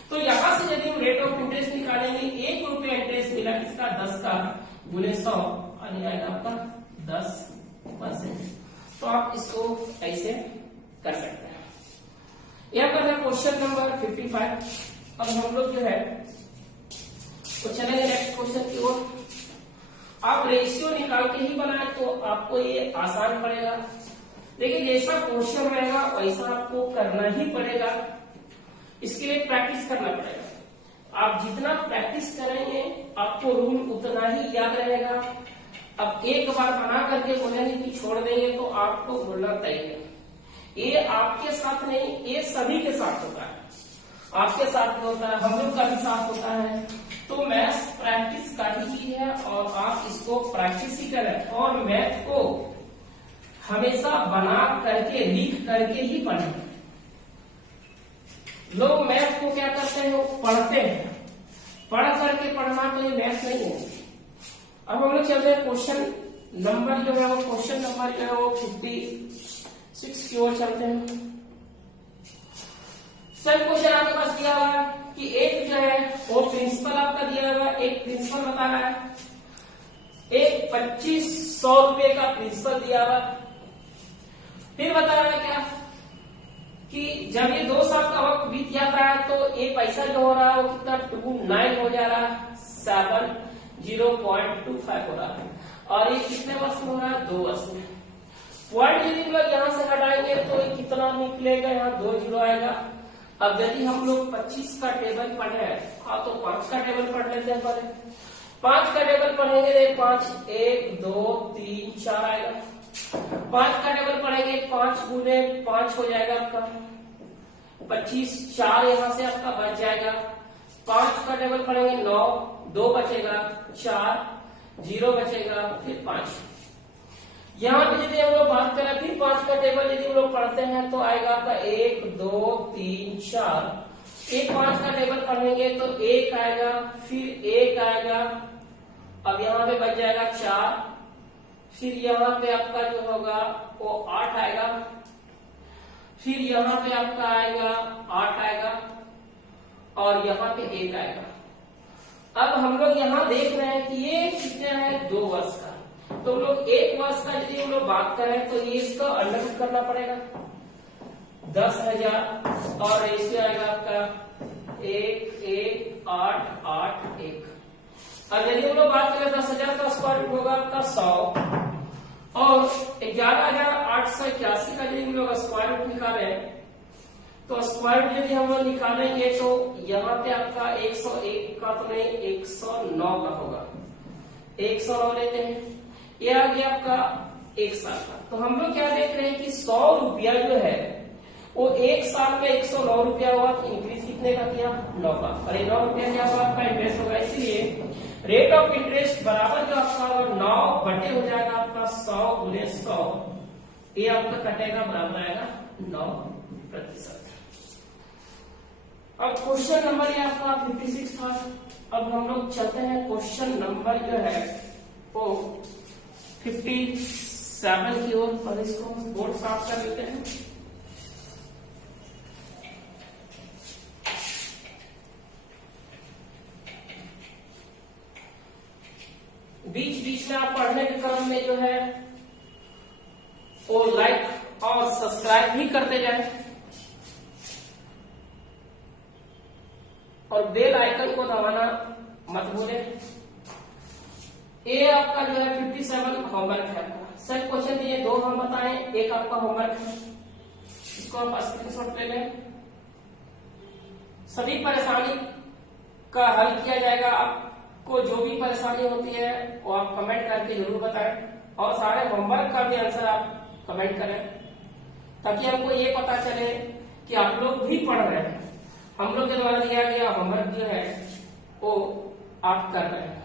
तो यहां से यदि हम रेट ऑफ इंटरेस्ट निकालेंगे, 1 रुपया इंटरेस्ट मिला, इसका 10 का गुने 100 यानी आएगा आपका 10%। तो आप इसको ऐसे कर सकते हैं। यह पर है क्वेश्चन नंबर 55। अब हम लोग जो है तो चलेंगे नेक्स्ट क्वेश्चन की ओर। आप रेशियो निकाल के ही बनाए तो आपको ये आसान पड़ेगा, लेकिन जैसा क्वेश्चन रहेगा वैसा आपको करना ही पड़ेगा। इसके लिए प्रैक्टिस करना पड़ेगा। आप जितना प्रैक्टिस करेंगे आपको रूल उतना ही याद रहेगा। अब एक बार बना करके बोलेंगे कि छोड़ देंगे तो आपको बोलना तय है। ये आपके साथ नहीं, ये सभी के साथ होता है, आपके साथ भी होता है, हम लोग का भी साथ होता है। तो मैथ्स प्रैक्टिस का ही चीज है, और आप इसको प्रैक्टिस ही करें, और मैथ को हमेशा बना करके लिख करके ही पढ़ें। लोग मैथ को क्या करते हैं, वो पढ़ते हैं, पढ़ करके पढ़ना तो ये मैथ नहीं है। अब हम लोग चलते हैं क्वेश्चन नंबर जो है वो, क्वेश्चन नंबर जो है वो 56 की ओर चलते हैं। सर क्वेश्चन आपके पास दिया हुआ है कि एक जो है वो प्रिंसिपल आपका दिया हुआ है, एक प्रिंसिपल बता रहा है, एक 2500 रुपए का प्रिंसिपल दिया हुआ, फिर बता रहा है क्या कि जब ये 2 साल का वक्त बीत जाता है तो ये पैसा जो हो रहा है वो कितना 29 हो जा रहा है, 70.25 हो रहा है, और ये कितने वर्ष में हो रहा है, 2 वर्ष में। पॉइंट यदि हम लोग यहाँ से हटाएंगे तो ये कितना निकलेगा, यहाँ 2 जीरो आएगा। अब यदि हम लोग 25 का टेबल पढ़े, तो 5 का टेबल पढ़ लेते हैं पहले। 5 का टेबल पढ़ेंगे, 5 1 2 3 4 आएगा। 5 का टेबल पढ़ेंगे, 5 गुने 5 हो जाएगा आपका 25, 4 यहाँ से आपका बच जाएगा। 5 का टेबल पढ़ेंगे, 9 2 बचेगा, 4 0 बचेगा, फिर 5। यहाँ पे यदि हम लोग बात करें, फिर 5 का टेबल यदि हम लोग पढ़ते हैं तो आएगा आपका 1 2 3 4। एक 5 का टेबल पढ़ेंगे तो 1 आएगा, फिर 1 आएगा, अब यहाँ पे बच जाएगा 4, फिर यहाँ पे आपका जो होगा वो 8 आएगा, फिर यहाँ पे आपका आएगा 8 आएगा, और यहाँ पे 1 आएगा। अब हम लोग यहाँ देख रहे हैं कि ये कितने है, 2 वर्ष का। तो हम लोग 1 वर्ष का यदि हम लोग बात करें तो ये इसका अंडर करना पड़ेगा 10,000, और रेशियो आएगा आपका 1 1 8 8 1। अब यदि हम लोग बात करें 10,000 का स्क्वायर रूट होगा आपका 100, और 11,881 का यदि हम लोग स्क्वायर रूट निकाले तो स्क्वायर रूट यदि हम लोग निकालेंगे तो यहाँ पे आपका 101 का तो नहीं, 109 का होगा, 109 लेते हैं। ये आ गया आपका 1 साल का। तो हम लोग क्या देख रहे हैं कि 100 रुपया जो है वो 1 साल में 109 रुपया हुआ, तो इंक्रीज कितने का किया, 9 का, और 9 रुपया क्या होगा आपका इंटरेस्ट होगा। इसलिए रेट ऑफ इंटरेस्ट बराबर जो आपका 9 बटे हो जाएगा आपका 100 गुने 100, ये आपका कटेगा, बराबर आएगा 9%। अब क्वेश्चन नंबर ये आपका 56 था। अब हम लोग चलते हैं क्वेश्चन नंबर जो है वो 57 की ओर, और इसको बोर्ड साफ कर लेते हैं। बीच बीच में आप पढ़ने के क्रम में जो है वो लाइक और सब्सक्राइब भी करते जाए। हम बताएं, एक आपका होमवर्क है, इसको आप स्क्रीनशॉट ले लें। सभी परेशानी का हल किया जाएगा। आपको जो भी परेशानी होती है वो आप कमेंट करके जरूर बताएं, और सारे होमवर्क का भी आंसर आप कमेंट करें, ताकि हमको ये पता चले कि आप लोग भी पढ़ रहे हैं। हम लोग के द्वारा दिया गया होमवर्क जो है वो आप कर रहे हैं।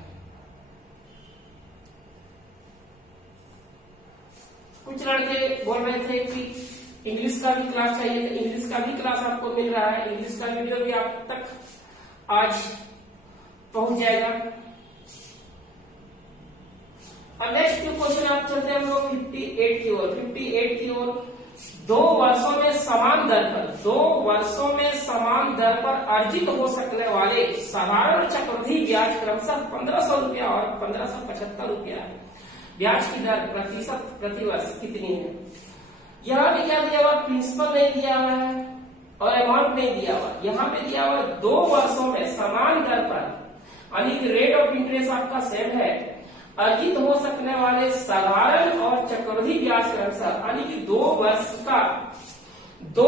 कुछ लड़के बोल रहे थे कि इंग्लिश का भी क्लास चाहिए, तो इंग्लिश का भी क्लास आपको मिल रहा है। इंग्लिश का वीडियो भी आप तक आज पहुंच जाएगा। अब नेक्स्ट क्वेश्चन आप चलते हैं हम लोग 58 की ओर। 58 की ओर, 2 वर्षों में समान दर पर 2 वर्षों में समान दर पर अर्जित हो सकने वाले साधारण चक्रवृद्धि ब्याज क्रमशः 1500 रुपया और 1575 रुपया है। ब्याज की दर प्रतिशत प्रति वर्ष कितनी है? यहाँ पे क्या दिया हुआ? प्रिंसिपल नहीं दिया हुआ है और अमाउंट नहीं दिया हुआ। यहाँ पे दिया हुआ 2 वर्षों में समान दर पर, यानी कि रेट ऑफ इंटरेस्ट आपका सेम है, अर्जित हो सकने वाले साधारण और चक्रवृद्धि ब्याज क्रमशः, यानी कि 2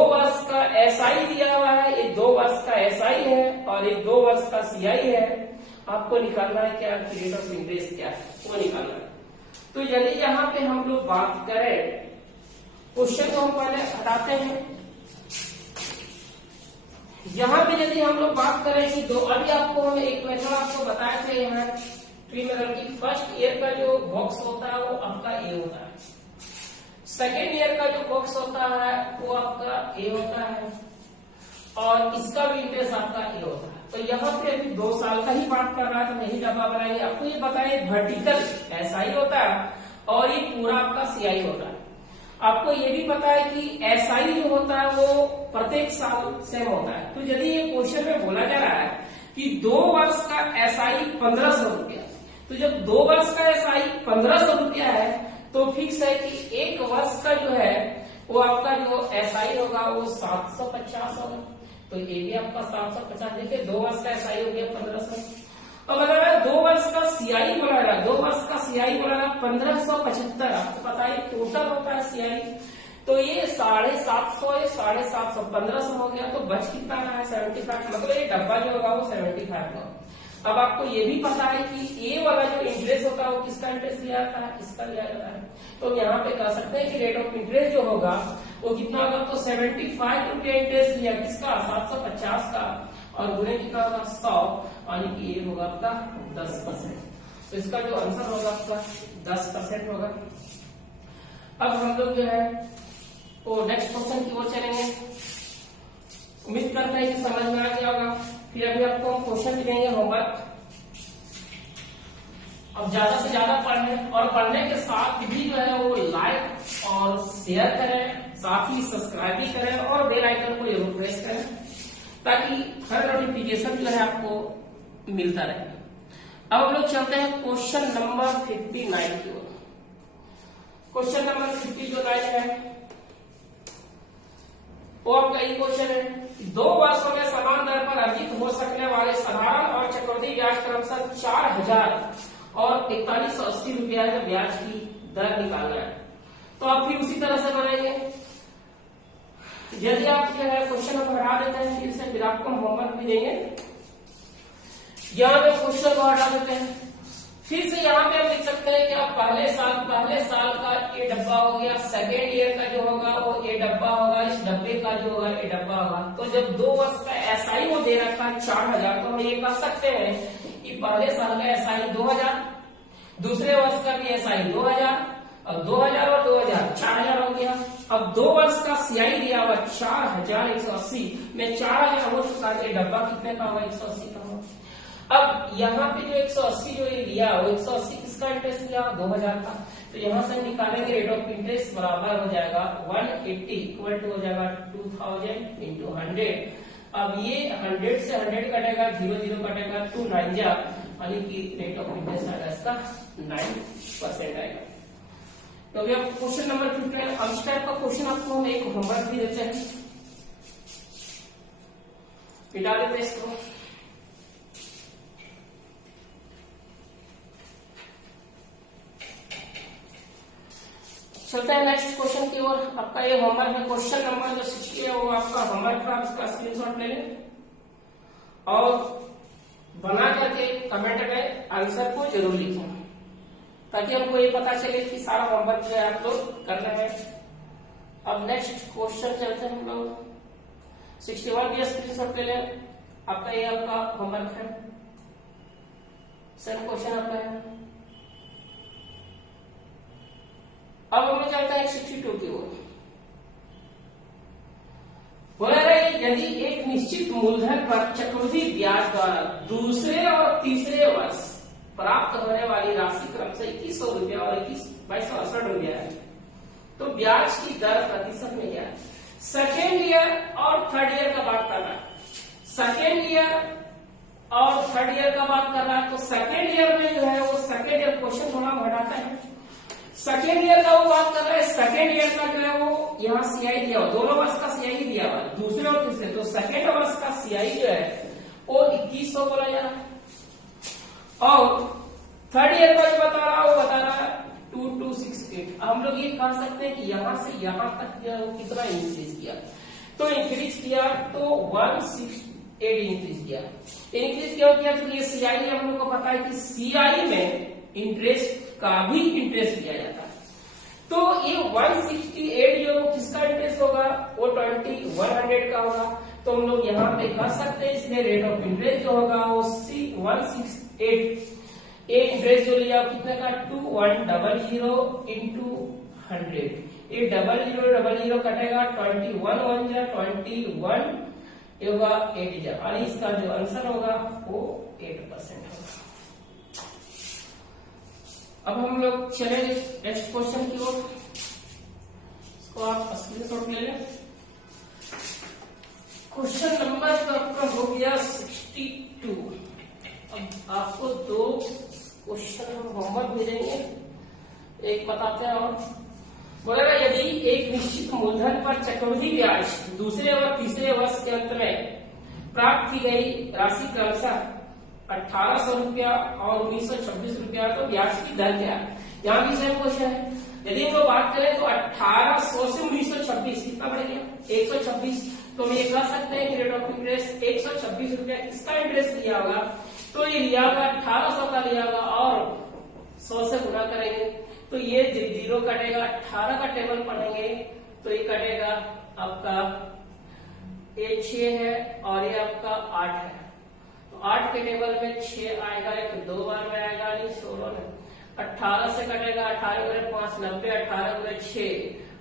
वर्ष का एसआई दिया हुआ है, ये 2 वर्ष का एसआई है और एक 2 वर्ष का सीआई है। आपको निकालना है क्या? रेट ऑफ इंटरेस्ट क्या है वो निकालना है। तो यदि यहाँ पे हम लोग बात करें, क्वेश्चन को हम पहले हटाते हैं। यहाँ पे यदि हम लोग बात करें कि अभी आपको हम एक मेथड आपको बताए थे, यहाँ ट्रिमेरल की फर्स्ट ईयर का जो बॉक्स होता है वो आपका ए होता है, सेकेंड ईयर का जो बॉक्स होता है वो आपका ए होता है, और इसका भी इंटरेस्ट आपका ए होता है। तो यहाँ पे अभी 2 साल का ही बात कर रहा है, तो नहीं डब्बा बनाएंगे। आपको ये बताइए, वर्टिकल ऐसा ही होता है और ये पूरा आपका सीआई होता है। आपको ये भी पता है कि एसआई जो होता है वो प्रत्येक साल सेम होता है। तो यदि ये क्वेश्चन में बोला जा रहा है कि 2 वर्ष का एसआई 1500 रुपया, तो जब 2 वर्ष का एसआई 1500 रुपया है तो फिक्स है कि 1 वर्ष का जो है वो आपका जो एसआई होगा वो 750 होगा। तो ये भी आपका 750, देखिए 2 वर्ष का एसआई हो गया 1500। अब अगर 2 वर्ष का सीआई बोला रहा, 2 वर्ष का सीआई बोला रहा 1575, आपको पता है टोटल होता है सीआई, तो ये 750, ये 750, 1500 हो गया। तो बच कितना रहा है? 75, मतलब ये डब्बा जो होगा वो 75 होगा। अब आपको ये भी पता है कि ए वाला जो इंटरेस्ट होता है वो किसका इंटरेस्ट लिया जाता है? इसका लिया जाता है। तो यहाँ पे कह सकते हैं कि रेट ऑफ इंटरेस्ट जो होगा वो कितना होगा? तो 75 रुपया इंटरेस्ट लिया, किसका? 750 का, और गुणे कितना होगा? 100, यानी कि ये होगा आपका 10%। तो इसका जो आंसर होगा आपका 10% होगा। अब हम लोग जो है वो नेक्स्ट क्वेश्चन की ओर चलेंगे। उम्मीद करते हैं कि समझ में आ गया होगा। फिर अभी आपको हम क्वेश्चन भी देंगे, होमवर्क। अब ज्यादा से ज्यादा पढ़ें, और पढ़ने के साथ भी जो है वो लाइक और शेयर करें, साथ ही सब्सक्राइब भी करें और बेल आइकन को जरूर प्रेस करें, ताकि हर नोटिफिकेशन जो है आपको मिलता रहे। अब हम लोग चलते हैं क्वेश्चन नंबर 59 की ओर। क्वेश्चन नंबर 59 है वो आपका ये क्वेश्चन है, 2 वर्षों में समान दर पर अर्जित हो सकने वाले साधारण और चक्रवृद्धि ब्याज क्रमशः 4000 और 4180 रुपया है ब्याज की दर निकालना है। तो आप फिर उसी तरह से बनाएंगे। यदि आप जो है क्वेश्चन को हटा देते हैं फिर से, फिर आपको होमवर्क भी देंगे। यहाँ पे क्वेश्चन को हटा देते हैं, फिर से यहाँ पे हम लिख सकते हैं कि आप पहले साल का ए डब्बा हो गया, सेकेंड ईयर का जो होगा वो ए डब्बा होगा, इस डब्बे का जो होगा ए डब्बा होगा। तो जब 2 वर्ष का एसआई वो दे रखा है 4000, तो हम ये कह सकते हैं कि पहले साल का एसआई 2000, दूसरे वर्ष का भी एसआई 2000, अब 2000 और 2000 4000 हो गया। अब 2 वर्ष का सीआई दिया हुआ 4180 में 4000 हो चुका है, डब्बा कितने का होगा? 180 का होगा। अब यहाँ पे जो 180 जो ये लिया वो 180 किसका इंटरेस्ट लिया? 2000 का। तो यहाँ से निकालेंगे रेट ऑफ इंटरेस्ट बराबर हो जाएगा 180 इक्वल टू हो जाएगा 2000 इंटू 100। अब ये 100 से 100 कटेगा, 0 कटेगा, 2 9 जा, यानी कि रेट ऑफ इंटरेस्ट आएगा इसका 9% आएगा। तो अभी आप क्वेश्चन नंबर 59 इस टाइप का क्वेश्चन आपको हम एक होमवर्क भी देते हैं, मिटा देते हैं इसको। चलते हैं नेक्स्ट क्वेश्चन की ओर। आपका ये होमवर्क है, क्वेश्चन नंबर जो 60 है वो आपका होमवर्क है, उसका स्क्रीनशॉट ले लें और बना करके कमेंट में आंसर को जरूर लिखें, ताकि हमको ये पता चले कि सारा होमवर्क जो है आप लोग कर रहे हैं। अब नेक्स्ट क्वेश्चन चलते हैं हम लोग 61 भी स्क्रीनशॉट ले लें। आपका ये आपका होमवर्क है, सेम क्वेश्चन आपका है। अब हम लोग चलते हैं 62 की ओर। बोला रहा यदि एक निश्चित मूलधन पर चक्रवृद्धि ब्याज द्वारा दूसरे और तीसरे वर्ष प्राप्त होने वाली राशि क्रमशः 2100 रुपया और 2268 रुपया है, तो ब्याज की दर प्रतिशत में क्या है? सेकेंड ईयर और थर्ड ईयर का बात कर रहा है। सेकेंड ईयर और थर्ड ईयर का बात कर रहा है, तो सेकेंड ईयर में जो है वो सेकेंड ईयर क्वेश्चन थोड़ा हटाता है। सेकेंड ईयर का वो बात कर रहा है, सेकेंड ईयर का जो है वो यहाँ सीआई दिया हुआ, दोनों वर्ष का सीआई दिया हुआ, दूसरे और तीसरे, तो सेकेंड वर्ष का सीआई जो है वो 2100 बोला जा रहा है। और थर्ड ईयर का जो बता रहा है वो बता रहा है 2268। हम लोग ये कह सकते हैं कि यहां से यहां तक जो है वो कितना इंक्रीज किया, तो इंक्रीज किया तो 168 इंक्रीज किया। इंक्रीज क्यों किया? तो ये सीआई हम लोग को पता है कि सीआई में इंटरेस्ट का भी इंटरेस्ट दिया जाता है, तो ये 168 जो किसका इंटरेस्ट होगा वो 2100 का होगा। तो हम लोग यहाँ पे कह सकते हैं इसमें रेट ऑफ इंटरेस्ट जो होगा वो 168 ये इंटरेस्ट जो लिया कितने का 2100 इंटू 100, ये 0000 कटेगा 21 1 जा 21 ये होगा 8 जा, और इसका जो आंसर होगा वो 8% होगा। अब हम लोग चलेंगे नेक्स्ट क्वेश्चन की ओर, इसको आप स्क्रीनशॉट ले लें। क्वेश्चन नंबर आपका हो गया 62। अब आपको दो क्वेश्चन हम होमवर्क भेजेंगे, एक बताते हैं और बोलेगा यदि एक निश्चित मूलधन पर चक्रवृद्धि ब्याज दूसरे और तीसरे वर्ष के अंत में प्राप्त की गई राशि क्रमशः 1800 रुपया और 1926 रुपया, तो ब्याज की दर क्या है? यहाँ भी सेम क्वेश्चन है। यदि हम लोग बात करें तो 1800 से 1926 कितना बढ़ गया 126, तो हम ये कह सकते हैं कि रेट ऑफ इंटरेस्ट 126 रुपया किसका इंटरेस्ट लिया होगा, तो ये लिया होगा 1800 का लिया होगा और 100 से गुना करेंगे तो ये 0 कटेगा, 18 का टेबल पढ़ेंगे तो ये कटेगा आपका ये 6 है और ये आपका 8 है, तो 8 के टेबल में 6 आएगा, एक 2 बार में आएगा नहीं 16 में, 18 से कटेगा 18 गुणे 5 90, 18 गुणे 6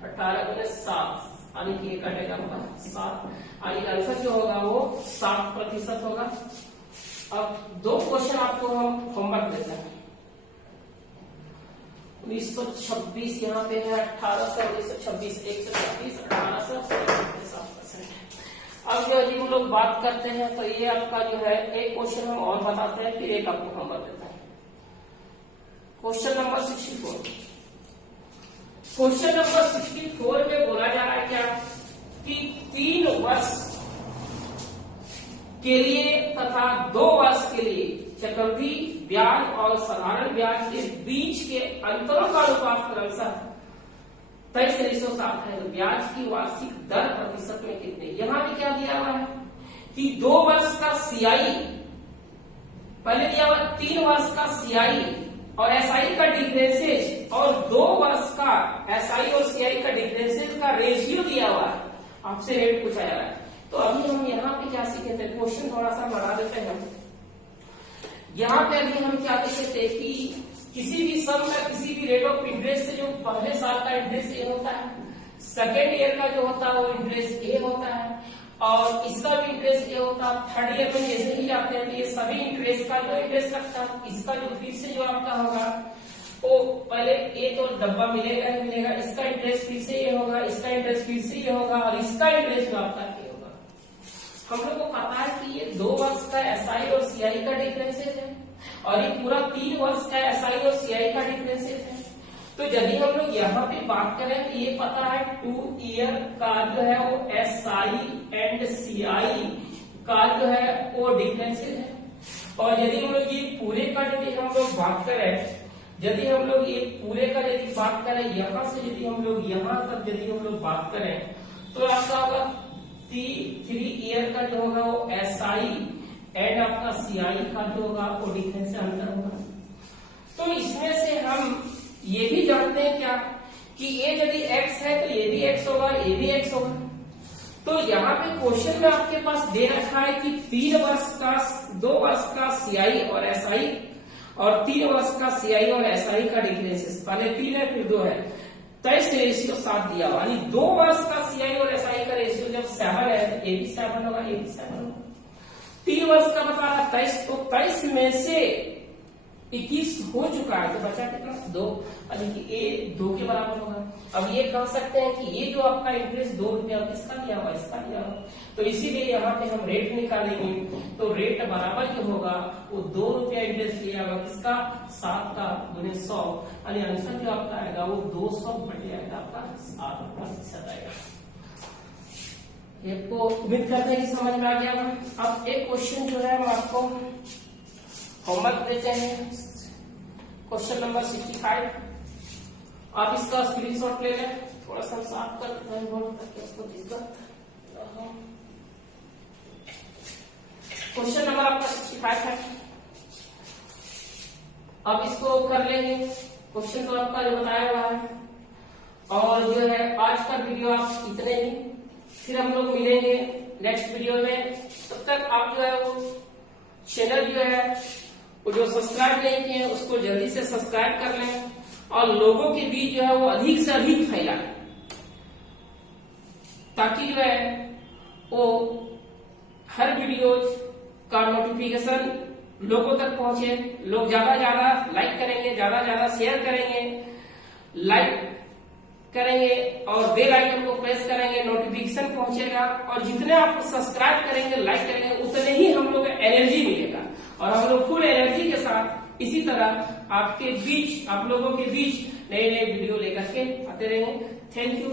18 गुणे 7 यानी कि ये कटेगा 7, यानी आंसर जो होगा वो 7% होगा। अब दो क्वेश्चन आपको हम होमवर्क देते हैं। 1926 यहाँ पे है 1800 1926 126 1800 7%। अब जो हम लोग बात करते हैं तो ये आपका जो है एक क्वेश्चन हम और बताते हैं, फिर एक आपको होमवर्क देते हैं। Question number 64। क्वेश्चन नंबर 64 में बोला जा रहा है क्या कि 3 वर्ष के लिए तथा 2 वर्ष के लिए चक्रवृद्धि ब्याज और साधारण ब्याज के बीच के अंतरों का अनुपात क्रमशः 23:7 है, तो ब्याज की वार्षिक दर प्रतिशत में कितने? यहां भी क्या दिया हुआ है कि 2 वर्ष का सीआई पहले दिया हुआ, 3 वर्ष का सीआई और एसआई का डिफरेंसेज और 2 वर्ष का एसआई और सीआई का डिफरेंसेज का रेशियो दिया हुआ है, आपसे रेट पूछा जा रहा है। तो अभी हम यहाँ पे क्या सीखे थे, क्वेश्चन थोड़ा सा बढ़ा देते हैं। यहाँ पे अभी हम क्या देखे थे कि किसी भी सम का किसी भी रेट ऑफ इंटरेस्ट से जो पहले साल का इंटरेस्ट ए होता है, सेकेंड ईयर का जो होता है वो इंटरेस्ट ए होता है और इसका भी इंटरेस्ट ए होता है। थर्ड ईयर में जैसे ही आते हैं तो ये सभी इंटरेस्ट का जो इंटरेस्ट लगता है, इसका जो फिर से जो आपका होगा वो पहले ए तो डब्बा मिलेगा ही मिलेगा, इसका इंटरेस्ट फिर से ये होगा, इसका इंटरेस्ट फिर से ये होगा और इसका इंटरेस्ट जो आपका ए होगा। हम लोग को पता है कि ये 2 वर्ष का एसआई और सीआई का डिफरेंसेज है और ये पूरा 3 वर्ष का एसआई और सीआई का डिफरेंसेज है। तो यदि हम लोग यहाँ पे बात करें तो ये पता है 2 ईयर का जो है वो एसआई एंड सीआई का जो है वो डिफरेंसेज है, और यदि हम लोग ये पूरे का यदि हम लोग बात करें यदि हम लोग ये पूरे का यदि बात करें, यहाँ से यदि हम लोग यहाँ तक यदि हम लोग बात करें तो आपका होगा 3 ईयर का जो होगा वो SI एंड आपका CI का जो होगा वो डिफरेंस से अंतर होगा। तो इसमें से हम ये भी जानते हैं क्या कि ये यदि x है तो ये भी x होगा, ये भी x होगा। तो यहाँ पे क्वेश्चन में आपके पास दे रखा है कि 2 वर्ष का CI और SI और 3 वर्ष का CI और SI का डिफरेंसेस, पहले 3 है फिर 2 है, 23 रेशियो 7 दिया हुआ, यानी 2 वर्ष का CI और SI का रेशियो जब 7 है तो ये भी 7 होगा, ये भी 7 होगा। 3 वर्ष का बता रहा 23, तो 23 में से 21 हो चुका है तो बचा कितना 2, यानी कि ये 2 के बराबर होगा। अब ये कह सकते हैं कि ये जो आपका इंटरेस्ट 2 रुपया किसका लिया हुआ, इसका लिया हुआ, तो इसीलिए यहाँ पे हम रेट निकालेंगे तो रेट बराबर जो होगा वो 2 रुपया इंटरेस्ट लिया हुआ किसका, 7 का गुने 100, यानी आंसर जो आपका आएगा वो 200 बटे आएगा आपका 7% आएगा। ये तो उम्मीद करते हैं कि समझ में आ गया। अब एक क्वेश्चन जो है हम आपको होमवर्क देते हैं, क्वेश्चन नंबर 65। आप इसका स्क्रीनशॉट ले लें, थोड़ा सा साफ कर ताकि उसको दिक्कत। क्वेश्चन नंबर आपका 65 है। अब इसको कर लेंगे, क्वेश्चन तो आपका जो बताया हुआ है, और जो है आज का वीडियो आप इतने ही, फिर हम लोग मिलेंगे नेक्स्ट वीडियो में। तब तक आप जो है वो चैनल जो है वो जो सब्सक्राइब नहीं किए उसको जल्दी से सब्सक्राइब कर लें और लोगों के बीच जो है वो अधिक से अधिक फैलाएं, ताकि जो है वो हर वीडियो का नोटिफिकेशन लोगों तक पहुंचे। लोग ज्यादा लाइक करेंगे, ज्यादा शेयर करेंगे, लाइक करेंगे और बेल आइकन को प्रेस करेंगे, नोटिफिकेशन पहुंचेगा, और जितने आप सब्सक्राइब करेंगे, लाइक करेंगे, उतने ही हम लोग को एनर्जी मिलेगा और हम लोग फुल एनर्जी के साथ इसी तरह आपके बीच, आप लोगों के बीच नए वीडियो लेकर के आते रहेंगे। Thank you.